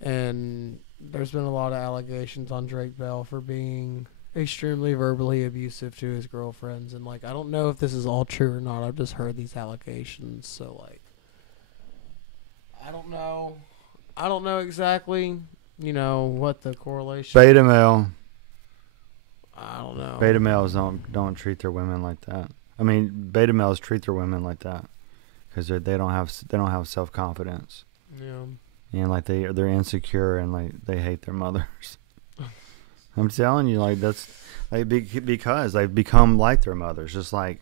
and there's been a lot of allegations on Drake Bell for being extremely verbally abusive to his girlfriends, and like, I don't know if this is all true or not. I've just heard these allegations, so like, I don't know exactly, what the correlation. Beta male. I don't know. Beta males don't treat their women like that. I mean, beta males treat their women like that. because they don't have self-confidence. Yeah. And like they're insecure and like they hate their mothers. I'm telling you, like that's like because they've become like their mothers, just like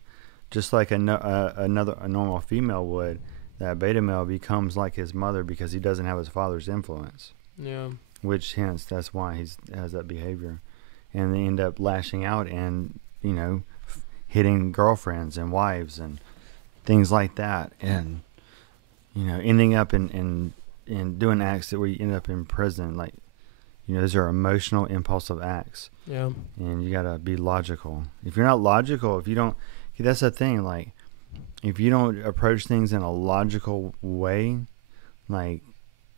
a normal female would. That beta male becomes like his mother because he doesn't have his father's influence. Yeah. Which hence that's why he has that behavior, and they end up lashing out and hitting girlfriends and wives and things like that, and ending up in doing acts that where you end up in prison. Like those are emotional, impulsive acts. Yeah. And you gotta be logical. If you're not logical, if you don't, that's the thing. Like if you don't approach things in a logical way, like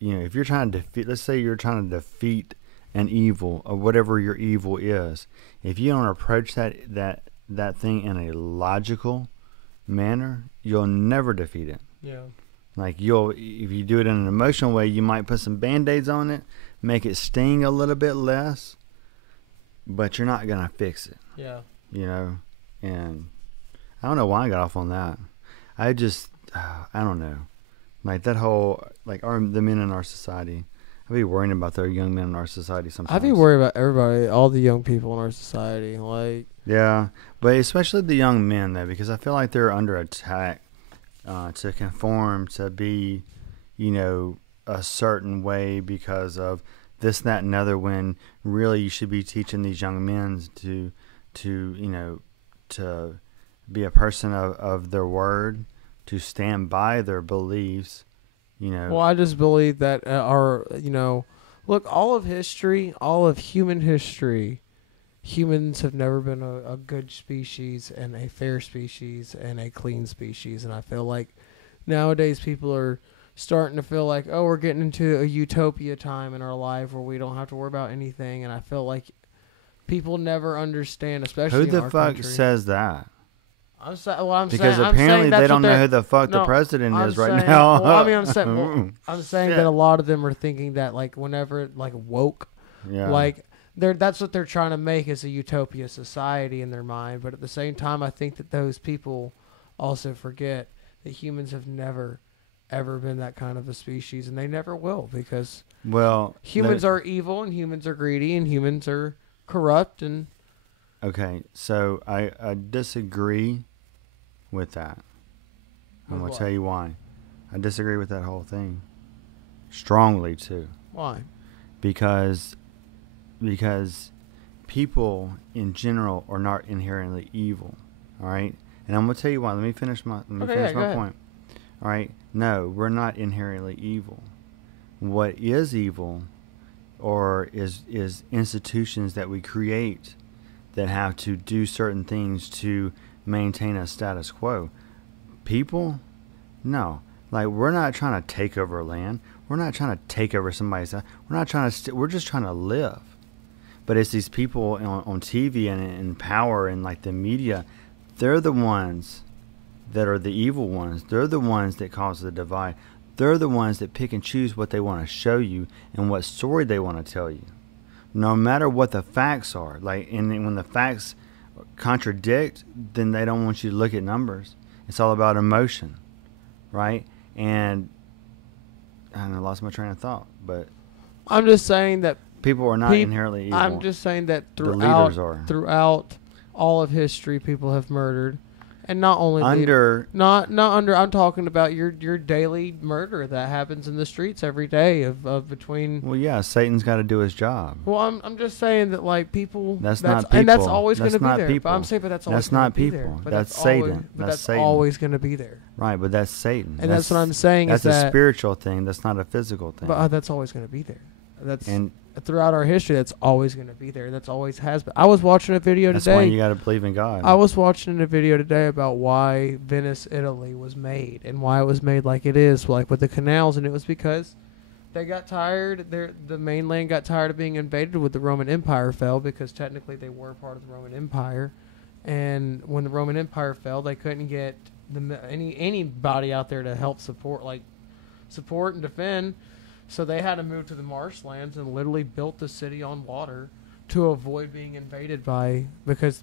if you're trying to defeat, let's say you're trying to defeat an evil or whatever your evil is, if you don't approach that thing in a logical manner, you'll never defeat it. Yeah. Like if you do it in an emotional way, you might put some band-aids on it, make it sting a little bit less, but you're not gonna fix it. Yeah. And I don't know why I got off on that. I don't know. Like that whole, like the men in our society, I be worrying about the young men in our society sometimes. I be worried about everybody, all the young people in our society. Like, yeah, but especially the young men though, because I feel like they're under attack to conform, to be, a certain way because of this, that, and other. When really you should be teaching these young men to be a person of their word, to stand by their beliefs, Well, I just believe that look, all of history, all of human history, humans have never been a good species and a fair species and a clean species. And I feel like nowadays people are starting to feel like, oh, we're getting into a utopia time in our life where we don't have to worry about anything. And I feel like people never understand, especially who the in our fuck country. says that? Because apparently they don't know who the fuck the president is right now. Well, I mean, I'm saying that a lot of them are thinking that, like, whenever, like, woke, like, that's what they're trying to make is a utopia society in their mind. But at the same time, I think that those people also forget that humans have never, ever been that kind of a species, and they never will, because humans are evil, and humans are greedy, and humans are corrupt, and... Okay, so I disagree with that. I'm going to tell you why. I disagree with that whole thing. Strongly, too. Why? Because people in general are not inherently evil. All right? And I'm going to tell you why. Let me finish my point. All right? No, we're not inherently evil. What is evil is institutions that we create that have to do certain things to maintain a status quo. People, no. Like, we're not trying to take over land. We're not trying to take over somebody's house. We're not trying to. We're just trying to live. But it's these people on TV and in power and like the media. They're the ones that are the evil ones. They're the ones that cause the divide. They're the ones that pick and choose what they want to show you and what story they want to tell you. No matter what the facts are, like, and when the facts contradict, then they don't want you to look at numbers. It's all about emotion, right? And I lost my train of thought, but I'm just saying that people are not inherently evil. I'm just saying that throughout all of history, people have murdered. And not only not under. I'm talking about your daily murder that happens in the streets every day of between. Well, yeah, Satan's got to do his job. Well, I'm just saying that, like, people. That's not people. And that's always going to be there. People. But I'm saying, but that's always that's not people. There. But that's Satan. That's always going to be there. Right, but that's Satan. And that's what I'm saying. That's a spiritual thing. That's not a physical thing. But that's always going to be there. Throughout our history, that's always going to be there. That's always has been. I was watching a video today. That's why you got to believe in God. I was watching a video today about why Venice, Italy was made and why it was made like it is, like with the canals. And it was because they got tired. The mainland got tired of being invaded when the Roman Empire fell, because technically they were part of the Roman Empire. And when the Roman Empire fell, they couldn't get anybody out there to help support and defend. So they had to move to the marshlands and literally built the city on water to avoid being invaded because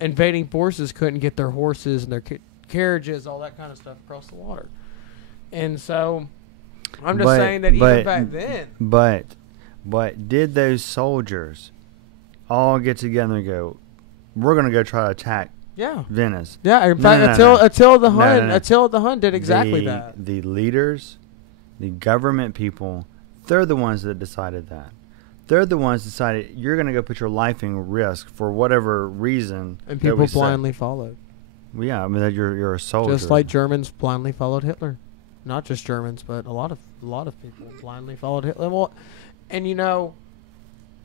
invading forces couldn't get their horses and their carriages, all that kind of stuff across the water. And so I'm just saying that even back then. But did those soldiers all get together and go, we're going to go try to attack Venice? Yeah, in fact, Attila the Hun did exactly that. The leaders, the government people, they're the ones that decided that. They're the ones that decided you're going to go put your life in risk for whatever reason. And people blindly followed. Well, yeah, I mean, you're a soldier. Just like Germans blindly followed Hitler. Not just Germans, but a lot of people blindly followed Hitler. Well, and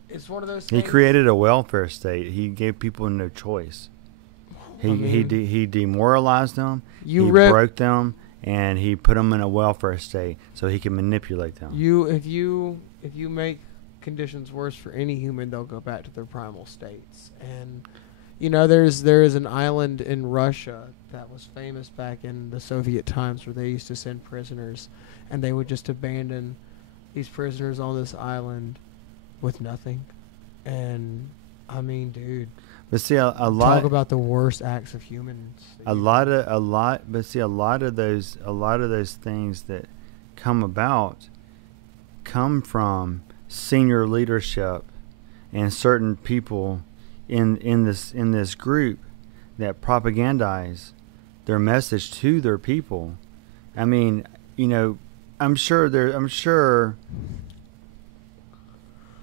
it's one of those things. He created a welfare state. He gave people no choice. He demoralized them. He broke them, and he put them in a welfare state so he can manipulate them. If you make conditions worse for any human, they'll go back to their primal states. And there is an island in Russia that was famous back in the Soviet times where they used to send prisoners, and they would just abandon these prisoners on this island with nothing. And I mean, dude. But see, talk about the worst acts of humans. A lot of those things that come about come from senior leadership and certain people in this group that propagandize their message to their people. I mean, I'm sure.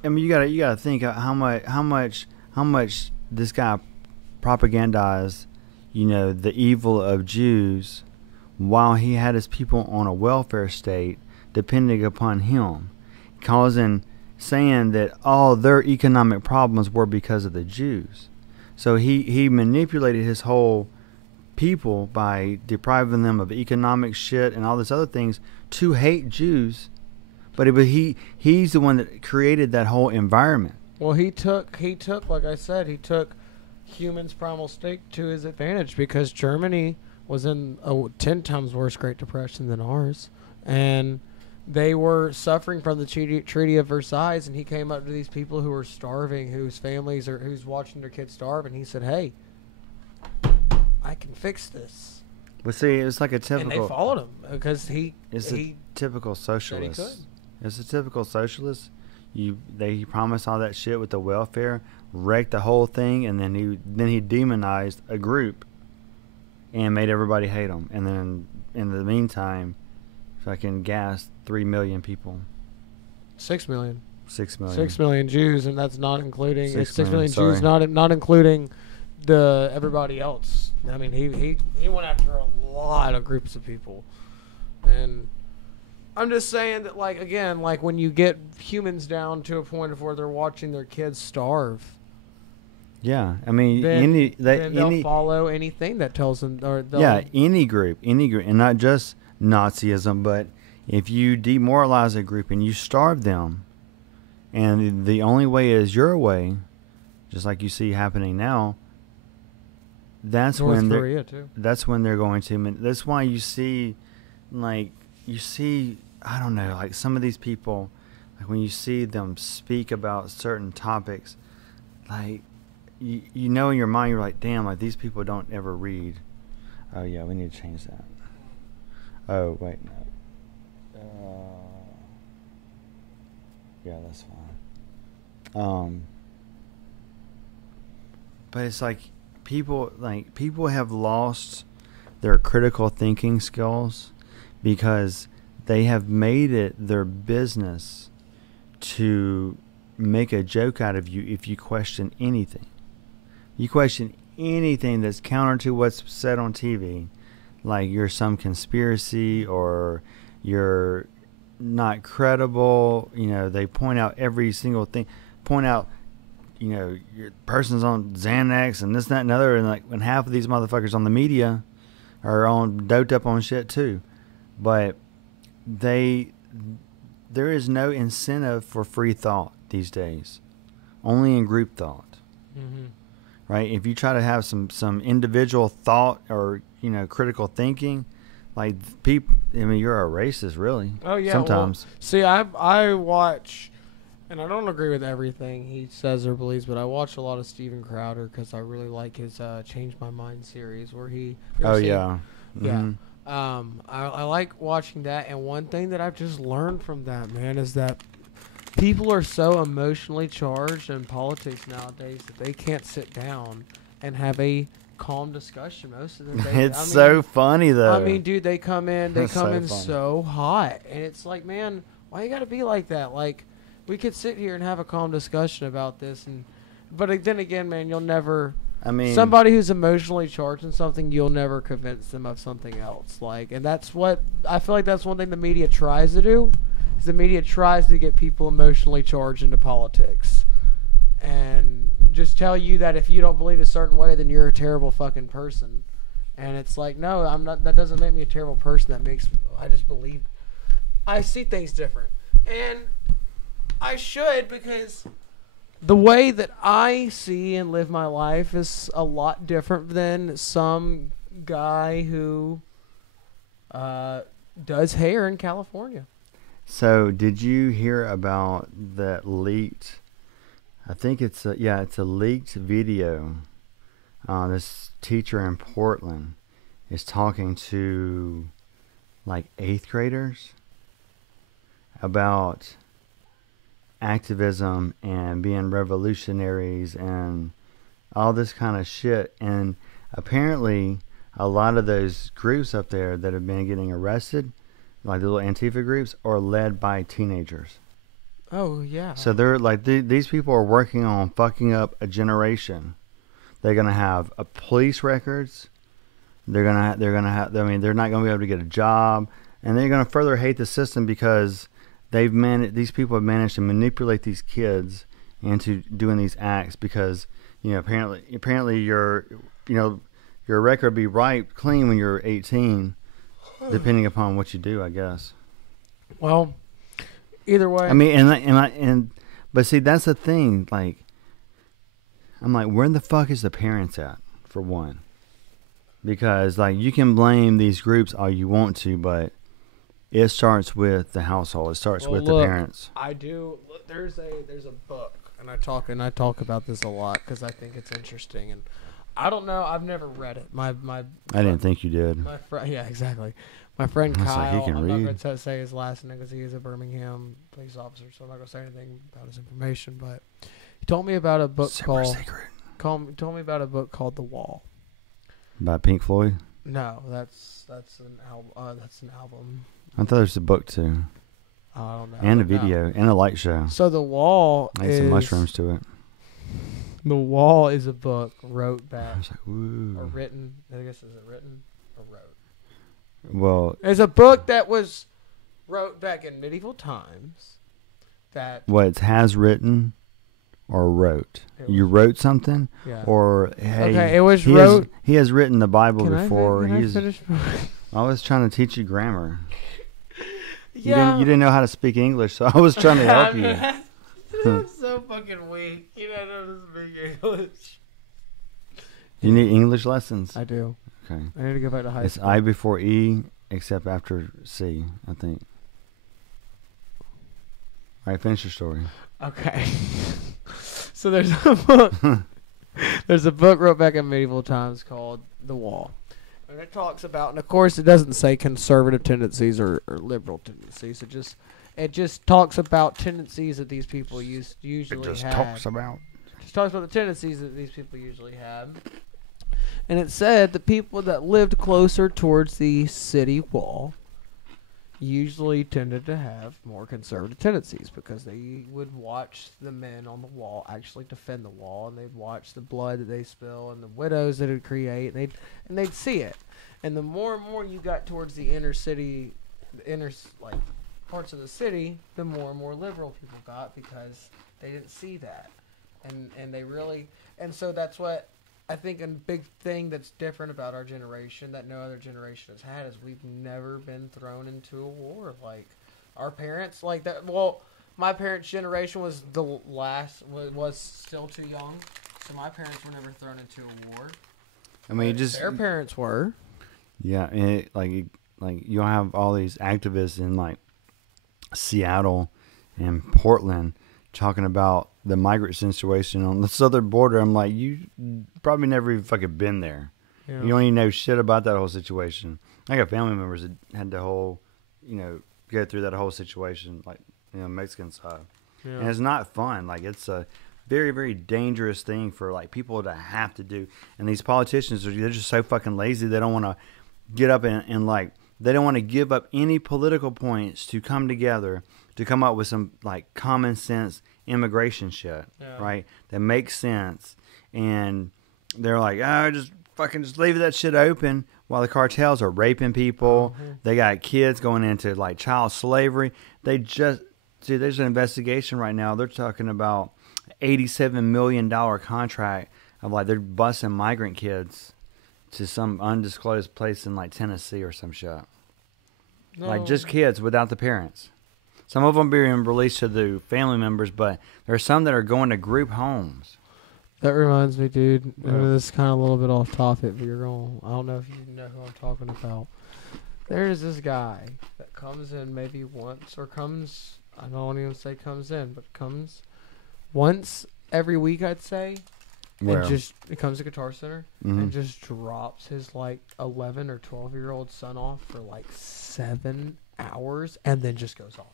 I mean, you gotta think how much this guy propagandized, the evil of Jews, while he had his people on a welfare state depending upon him, saying that all their economic problems were because of the Jews. So he manipulated his whole people by depriving them of economic shit and all this other things to hate Jews. But he's the one that created that whole environment. Well, he took like I said, he took humans' primal state to his advantage, because Germany was in a 10 times worse Great Depression than ours, and they were suffering from the Treaty of Versailles, and he came up to these people who were starving, whose families who's watching their kids starve, and he said, "Hey, I can fix this." But see, it's like a typical. And they followed him because a typical socialist. It's a typical socialist. He promised all that shit with the welfare, wrecked the whole thing, and then he demonized a group, and made everybody hate him. And then in the meantime, fucking gassed 3 million people. 6 million. 6 million. 6 million Jews, and that's not including 6 million Jews, not including the everybody else. I mean, he went after a lot of groups of people, and I'm just saying that, like when you get humans down to a point of where they're watching their kids starve. Yeah, I mean, then they'll follow anything that tells them. Any group, and not just Nazism, but if you demoralize a group and you starve them, and the only way is your way, just like you see happening now. That's North when Korea too. That's when they're going to. That's why you see, I don't know, like some of these people, like when you see them speak about certain topics, like in your mind you're like, damn, like these people don't ever read. Oh yeah, we need to change that. Oh wait, no. Yeah, that's fine. But it's like people have lost their critical thinking skills because they have made it their business to make a joke out of you if you question anything. You question anything that's counter to what's said on TV, like you're some conspiracy or you're not credible. They point out every single thing. Your person's on Xanax and this, that, and other, and when half of these motherfuckers on the media are on doped up on shit too. But there is no incentive for free thought these days, only in group thought. Mm-hmm. Right? If you try to have some individual thought or critical thinking, like people, I mean, you're a racist, really. Oh yeah. Sometimes. Well, see, I watch And I don't agree with everything he says or believes, but I watch a lot of Steven Crowder because I really like his Change My Mind series where he... Oh, yeah. Yeah. I like watching that, and one thing that I've just learned from that, man, is that people are so emotionally charged in politics nowadays that they can't sit down and have a calm discussion most of the day. It's so funny, though. I mean, dude, they come in Funny. so hot, and it's like, man, why you got to be like that? Like, we could sit here and have a calm discussion about this, but then again, man, you'll never... I mean, somebody who's emotionally charged in something, you'll never convince them of something else. Like, and that's what I feel like that's one thing the media tries to do. Is the media tries to get people emotionally charged into politics, and just tell you that if you don't believe a certain way, then you're a terrible fucking person. And it's like, no, I'm not. That doesn't make me a terrible person. I just believe. I see things different, and I should, because the way that I see and live my life is a lot different than some guy who does hair in California. So, did you hear about that leaked? I think it's a leaked video. This teacher in Portland is talking to like 8th graders about activism and being revolutionaries and all this kind of shit. And apparently a lot of those groups up there that have been getting arrested, like the little Antifa groups, are led by teenagers. Oh, yeah. So they're like, these people are working on fucking up a generation. They're going to have police records. They're going to have, I mean, they're not going to be able to get a job, and they're going to further hate the system because these people have managed to manipulate these kids into doing these acts because, you know, apparently your record be right clean when you're 18, depending upon what you do, I guess. Well, either way. I mean, but see, that's the thing. Like, I'm like, where the fuck is the parents at, for one? Because, like, you can blame these groups all you want to, but it starts with the household. It starts with the parents. I do. There's a book, and I talk about this a lot because I think it's interesting. And I don't know. I've never read it. I didn't think you did. My friend, yeah, exactly. My friend Kyle. Like he can I'm read. not going to say his last name because he is a Birmingham police officer, so I'm not going to say anything about his information. But he told me about a book told me about a book called The Wall. By Pink Floyd? No, that's an album. That's an album. I thought there was a book too. I don't know. And a video and a light show. So The Wall is some mushrooms to it. The Wall is a book wrote back. I was like, ooh. Or written. I guess is it written or wrote? Well, it's a book that was wrote back in medieval times. It has written or wrote. You wrote something? Yeah. Or, hey, okay, it was wrote. He has written the Bible before. Can I finish? I was trying to teach you grammar. Yeah. You didn't know how to speak English, so I was trying to help you. I'm so fucking weak. You don't know how to speak English. You need English lessons? I do. Okay. I need to go back to high It's school. I before E, except after C, I think. All right, finish your story. Okay. So there's a book. There's a book wrote back in medieval times called The Wall. And it talks about, and of course it doesn't say conservative tendencies or liberal tendencies. It just talks about tendencies that these people usually have. It just talks about the tendencies that these people usually have. And it said the people that lived closer towards the city wall usually tended to have more conservative tendencies because they would watch the men on the wall actually defend the wall, and they'd watch the blood that they spill and the widows that it create, and they'd see it. And the more and more you got towards the inner city, parts of the city, the more and more liberal people got because they didn't see that, and so that's what I think a big thing that's different about our generation that no other generation has had is we've never been thrown into a war like our parents like that. Well, my parents' generation was was still too young, so my parents were never thrown into a war. I mean, their parents were. Yeah, and you'll have all these activists in like Seattle and Portland talking about the migrant situation on the southern border. I'm like, you probably never even fucking been there. Yeah. You don't even know shit about that whole situation. I got family members that had the whole, go through that whole situation, like, Mexican side. Yeah. And it's not fun. Like, it's a very, very dangerous thing for, like, people to have to do. And these politicians, they're just so fucking lazy. They don't want to get up and like, they don't want to give up any political points to come together to come up with some, like, common sense immigration shit, right? That makes sense. And they're like, just leave that shit open while the cartels are raping people. Mm-hmm. They got kids going into, like, child slavery. There's an investigation right now. They're talking about $87 million contract of, like, they're busing migrant kids to some undisclosed place in, like, Tennessee or some shit. No. Like, just kids without the parents. Some of them being released to the family members, but there are some that are going to group homes. That reminds me, dude. This is kind of a little bit off topic, but you're going. I don't know if you know who I'm talking about. There's this guy that comes in maybe once, or comes. I don't even say comes in, but comes once every week, I'd say. Where? And it comes to Guitar Center and just drops his, like, 11 or 12-year-old son off for, like, 7 hours and then just goes off.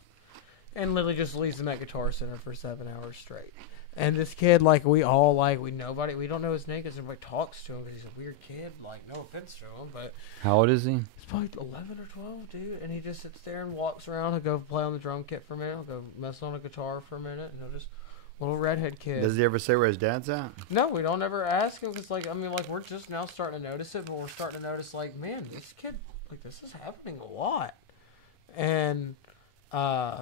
And literally just leaves him at Guitar Center for 7 hours straight. And this kid, like, we don't know his name because everybody talks to him because he's a weird kid. Like, no offense to him, but. How old is he? He's probably 11 or 12, dude. And he just sits there and walks around. He'll go play on the drum kit for a minute. He'll go mess on a guitar for a minute. And he'll just. Little redhead kid. Does he ever say where his dad's at? No, we don't ever ask him because, like, we're just now starting to notice it, but we're starting to notice, like, man, this kid, like, this is happening a lot. And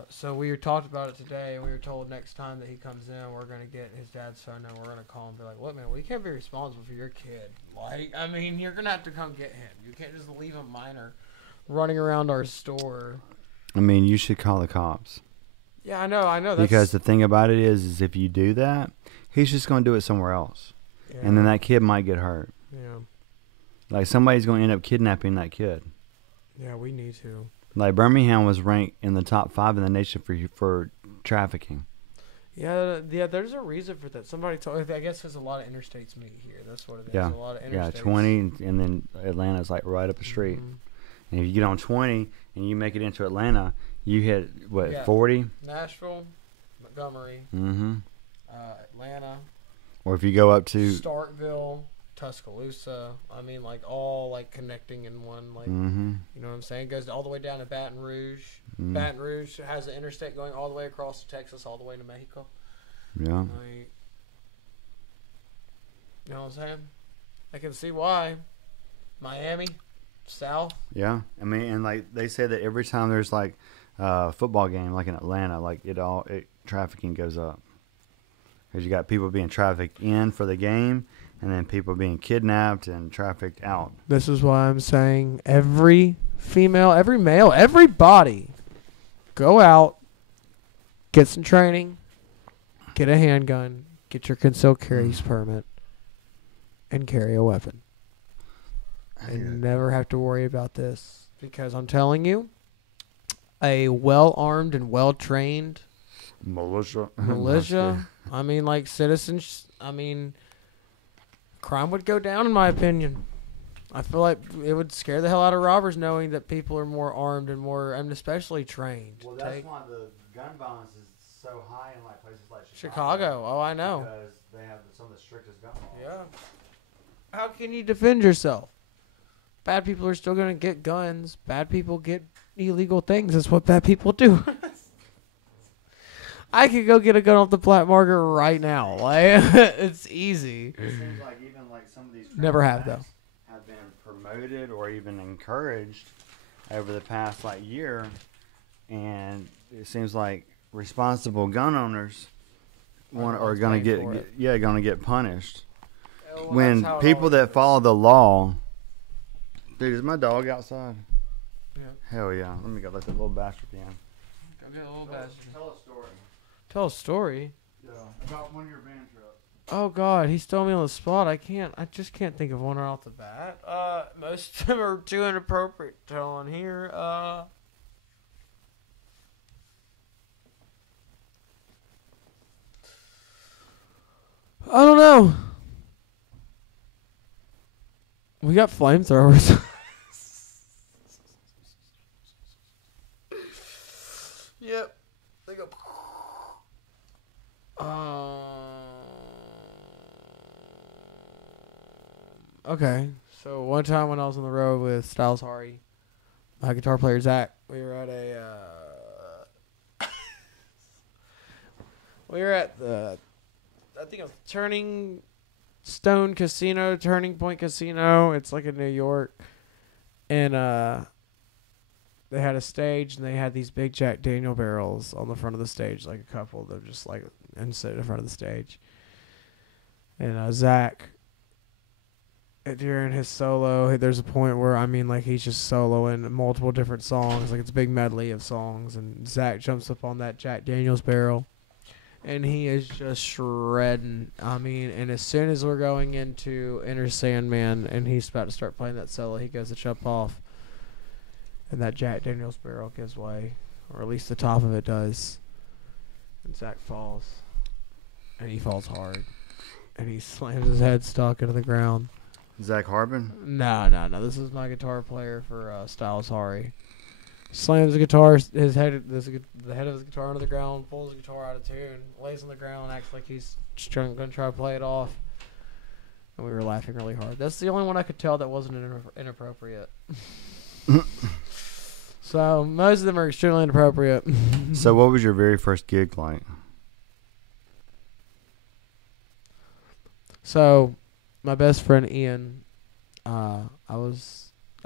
so we talked about it today, and we were told next time that he comes in, we're going to get his dad's phone number. We're going to call him and be like, look, man, we can't be responsible for your kid. Like, you're going to have to come get him. You can't just leave a minor running around our store. You should call the cops. Yeah, I know. Because the thing about it is if you do that, he's just going to do it somewhere else. Yeah. And then that kid might get hurt. Yeah. Like, somebody's going to end up kidnapping that kid. Yeah, we need to. Like, Birmingham was ranked in the top 5 in the nation for trafficking. Yeah, there's a reason for that. Somebody told me, I guess there's a lot of interstates meet here. That's what it is. Yeah. A lot of interstates. Yeah, 20, and then Atlanta's, like, right up the street. Mm-hmm. And if you get on 20 and you make it into Atlanta, you hit, 40? Nashville, Montgomery, Atlanta. Or if you go up to Starkville, Tuscaloosa. All, like, connecting in one, like, you know what I'm saying? It goes all the way down to Baton Rouge. Baton Rouge has an interstate going all the way across to Texas, all the way to Mexico. Yeah. Like, you know what I'm saying? I can see why. Miami, South. Yeah. And, like, they say that every time there's, like, football game like in Atlanta, like trafficking goes up because you got people being trafficked in for the game and then people being kidnapped and trafficked out. This is why I'm saying every female, every male, everybody go out, get some training, get a handgun, get your concealed carry permit, and carry a weapon. And never have to worry about this because I'm telling you, a well-armed and well-trained militia. Like, citizens, crime would go down, in my opinion. I feel like it would scare the hell out of robbers knowing that people are more armed and especially trained. Well, that's why the gun violence is so high in, like, places like Chicago. Oh, I know. Because they have some of the strictest gun laws. Yeah. How can you defend yourself? Bad people are still going to get guns. Bad people get illegal things. That's what bad people do. I could go get a gun off the black market right now. Like, it's easy. It seems like even, like, some of these never have, though, have been promoted or even encouraged over the past, like, year, and it seems like responsible gun owners are going to get punished. Well, when people that follow the law. Dude, is my dog outside? Yeah. Hell yeah. Let me go let the little bastard in. Go get a little bastard. Tell a story. Tell a story? Yeah. About one of your van trips. Oh, God. He's throwing me on the spot. I just can't think of one right off the bat. Most of them are too inappropriate to tell on here. I don't know. We got flamethrowers. Yep. They go. Okay. So one time when I was on the road with Styles Hari, my guitar player Zach, we were at the I think it was Turning Point Casino. It's like in New York, and they had a stage and they had these big Jack Daniel barrels on the front of the stage, like a couple of them just like and sit in front of the stage. And Zach, during his solo, there's a point where like he's just soloing multiple different songs, like it's a big medley of songs, and Zach jumps up on that Jack Daniels barrel, and he is just shredding. And as soon as we're going into Enter Sandman, and he's about to start playing that solo, he goes to jump off, and that Jack Daniels barrel gives way, or at least the top of it does, and Zach falls, and he falls hard, and he slams his head stuck into the ground. Zach Harbin? No. This is my guitar player for Styles Hari. Slams the guitar, the head of his guitar into the ground, pulls the guitar out of tune, lays on the ground, acts like he's going to try to play it off. And we were laughing really hard. That's the only one I could tell that wasn't inappropriate. So most of them are extremely inappropriate. So what was your very first gig like? So my best friend Ian, I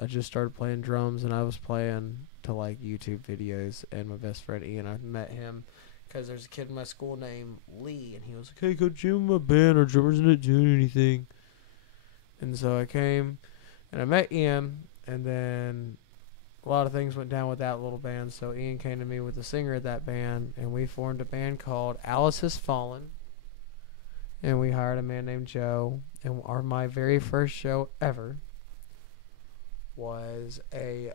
just started playing drums, and I was playing to like YouTube videos, and my best friend Ian, I met him because there's a kid in my school named Lee, and he was like, "Hey, go jam my band. Our drummer's not doing anything." And so I came, and I met Ian, and then a lot of things went down with that little band, so Ian came to me with the singer of that band, and we formed a band called Alice Has Fallen, and we hired a man named Joe, and my very first show ever was a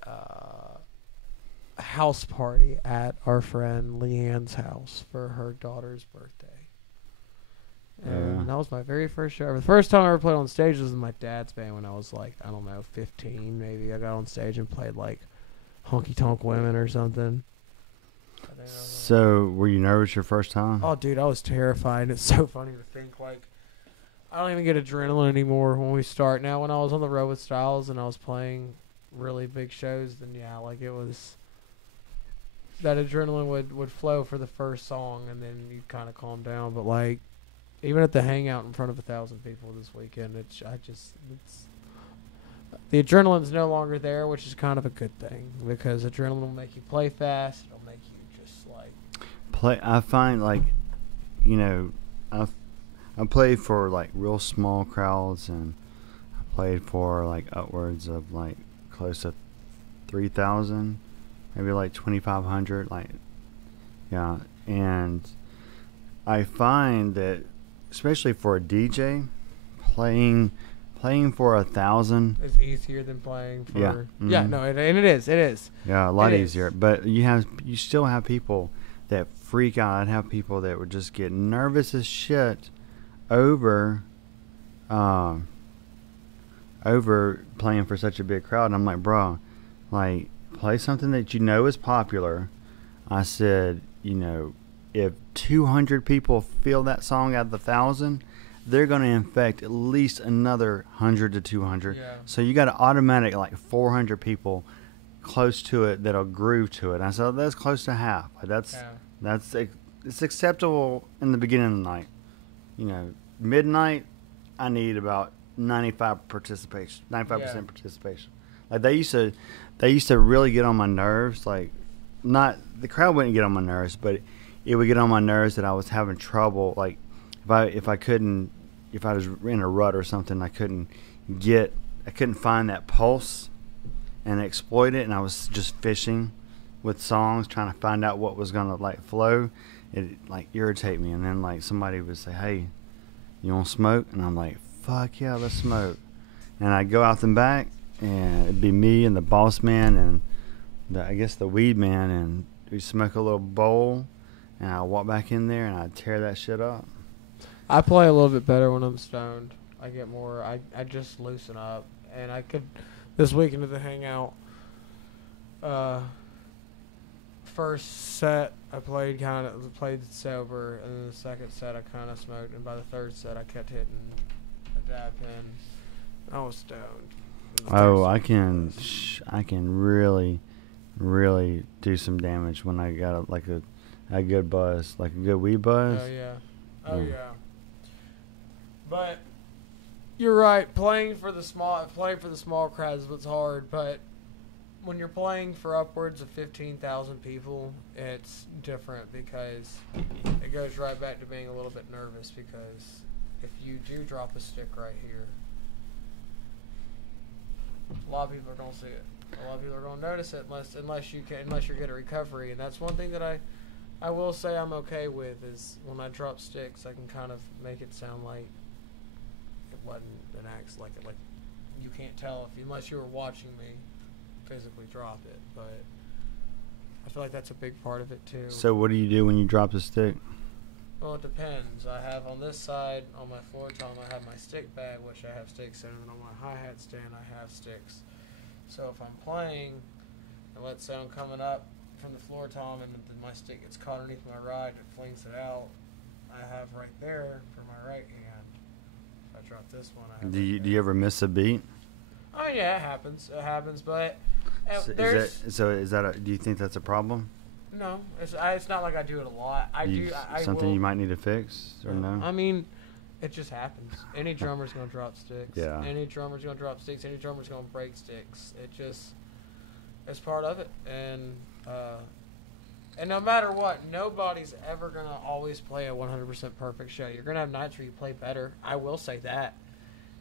house party at our friend Leanne's house for her daughter's birthday. And that was my very first show ever. The first time I ever played on stage was in my dad's band when I was like, 15 maybe. I got on stage and played like Honky Tonk Women or something. So, were you nervous your first time? Oh, dude, I was terrified. It's so funny to think, like, I don't even get adrenaline anymore when we start. Now, when I was on the road with Styles and I was playing really big shows, then, yeah, like, it was, that adrenaline would flow for the first song, and then you kind of calm down. But, like, even at the hangout in front of 1,000 people this weekend, the adrenaline's no longer there, which is kind of a good thing, because adrenaline will make you play fast. It'll make you just like play. I find like, I played for like real small crowds, and I played for like upwards of like close to 3,000, maybe like 2,500, like, yeah. And I find that especially for a DJ, playing for 1,000 is easier than playing for. Yeah. Mm-hmm. Yeah, no, it is. Yeah, a lot easier. But you still have people that freak out. I'd have people that would just get nervous as shit over playing for such a big crowd. And I'm like, bro, like, play something that you know is popular. I said, if 200 people feel that song out of 1,000, they're going to infect at least another 100 to 200. Yeah. So you got an automatic like 400 people close to it that'll groove to it. And I said, that's close to half. It's acceptable in the beginning of the night. Midnight, I need about 95% participation. Like they used to really get on my nerves. Like, not the crowd wouldn't get on my nerves, but it would get on my nerves that I was having trouble. Like, if I was in a rut or something, I couldn't find that pulse and exploit it, and I was just fishing with songs, trying to find out what was gonna like flow. It like irritate me, and then like somebody would say, "Hey, you want smoke?" And I'm like, "Fuck yeah, let's smoke." And I'd go out the back, and it'd be me and the boss man and the weed man, and we'd smoke a little bowl, and I'd walk back in there and I'd tear that shit up. I play a little bit better when I'm stoned. I get more. I just loosen up, and I could this weekend at the hangout. First set I played sober, and then the second set I kind of smoked, and by the third set I kept hitting a dab pen. I was stoned. Oh, I can really do some damage when I got a good buzz, like a good weed buzz. Oh yeah. But you're right. Playing for the small crowds is what's hard. But when you're playing for upwards of 15,000 people, it's different because it goes right back to being a little bit nervous. Because if you do drop a stick right here, a lot of people are gonna see it. A lot of people are gonna notice it unless you're good at recovery. And that's one thing that I will say I'm okay with is when I drop sticks, I can kind of make it sound like it wasn't an axe, like you can't tell unless you were watching me physically drop it. But I feel like that's a big part of it too. So what do you do when you drop the stick? Well, it depends. I have on this side, on my floor tom, I have my stick bag, which I have sticks in, and on my hi-hat stand, I have sticks. So if I'm playing, and let's say I'm coming up from the floor tom, and then my stick gets caught underneath my ride, it flings it out, I have right there for my right hand. If I drop this one, I have Do you ever miss a beat? Oh yeah, it happens. It happens, but do you think that's a problem? No, it's not like I do it a lot. Something you might need to fix or no? I mean, it just happens. Any drummer's gonna drop sticks. Yeah. Any drummer's gonna drop sticks. Any drummer's gonna break sticks. It's part of it, and no matter what, nobody's ever gonna always play a 100% perfect show. You're gonna have nights where you play better. I will say that.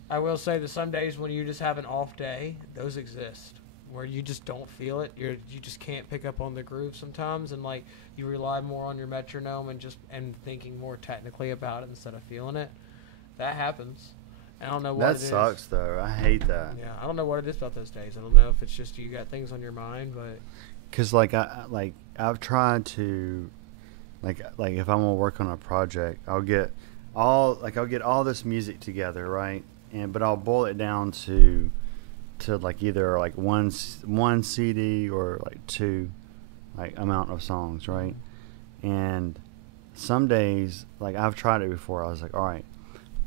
I will say that some days when you just have an off day, those exist. Where you just don't feel it, you just can't pick up on the groove sometimes, and like you rely more on your metronome and thinking more technically about it instead of feeling it. That happens. I don't know what it is. That sucks though. I hate that. Yeah, I don't know what it is about those days. I don't know if it's just you got things on your mind, but because I've tried to like if I'm gonna work on a project, I'll get all this music together, right? But I'll boil it down to like either like one CD or like two like amount of songs, right? And some days, like I've tried it before, I was like, all right,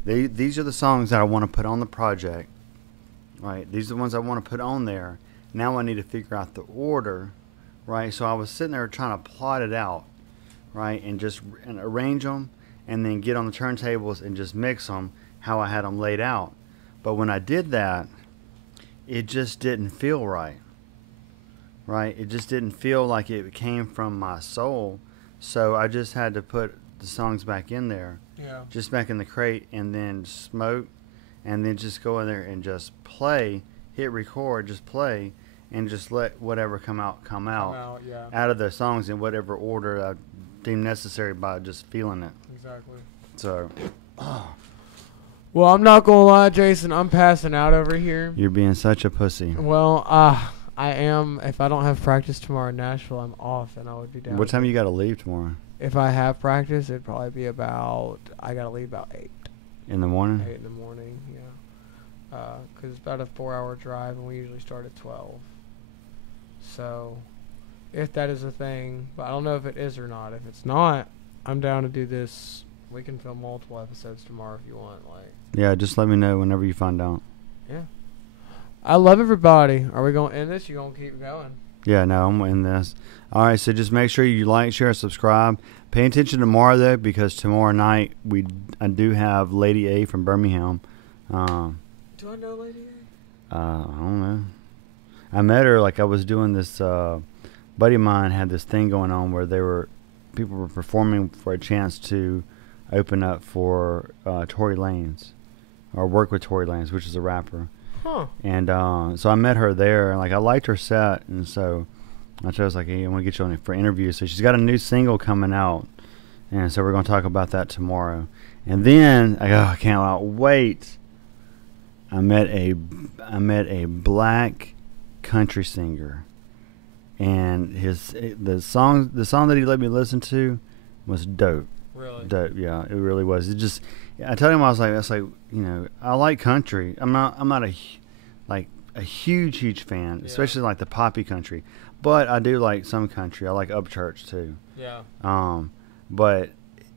these are the songs that I want to put on the project, right? These are the ones I want to put on there. Now I need to figure out the order, right? So I was sitting there trying to plot it out, right? And arrange them and then get on the turntables and just mix them how I had them laid out. But when I did that, it just didn't feel right. It just didn't feel like it came from my soul. So I just had to put the songs back in there. yeah, Just back in the crate and then smoke and then just go in there and just play, hit record, just play and just let whatever come out yeah, out of the songs in whatever order I deem necessary by just feeling it. exactly. So, Well, I'm not gonna lie, Jason. I'm passing out over here. you're being such a pussy. Well, I am. If I don't have practice tomorrow in Nashville, I'm off, and I would be down. What time you got to leave tomorrow? If I have practice, it'd probably be about. I gotta leave about 8. In the morning? 8 in the morning, yeah. Because it's about a 4-hour drive, and we usually start at 12. So, if that is a thing, but I don't know if it is or not. If it's not, I'm down to do this. We can film multiple episodes tomorrow if you want. Yeah, just let me know whenever you find out. Yeah. I love everybody. Are we going to end this? You going to keep going? Yeah, no, I'm in this. All right, so just make sure you like, share, subscribe. Pay attention tomorrow, though, because tomorrow night I do have Lady A from Birmingham. Do I know Lady A? I don't know. I met her, like I was doing this, buddy of mine had this thing going on where people were performing for a chance to open up for Tory Lanez, or work with Tory Lanez, which is a rapper. Huh. And so I met her there, and like I liked her set, and so I was like, hey, I want to get you on for an interview. So she's got a new single coming out, and so we're going to talk about that tomorrow. And then I can't wait. I met a black country singer, and the song that he let me listen to was dope. Really? Yeah, it really was. It just, I told him I was like, I like country. I'm not a huge fan, especially like the poppy country. But I do like some country. I like Upchurch too. Yeah. But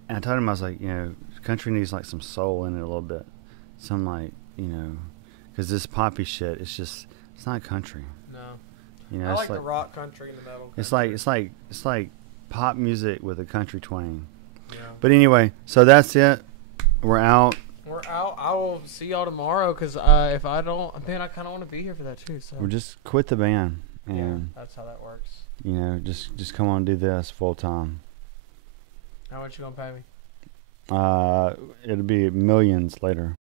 I told him I was like, country needs like some soul in it a little bit. Some like, because this poppy shit, it's not country. No. I like the rock country and the metal country. It's like pop music with a country twang. Yeah. But anyway, so that's it. We're out. I will see y'all tomorrow because if I don't, man, I kind of want to be here for that too. So We'll just quit the band and that's how that works. Just come on and do this full time. How much you gonna pay me? It'll be millions later.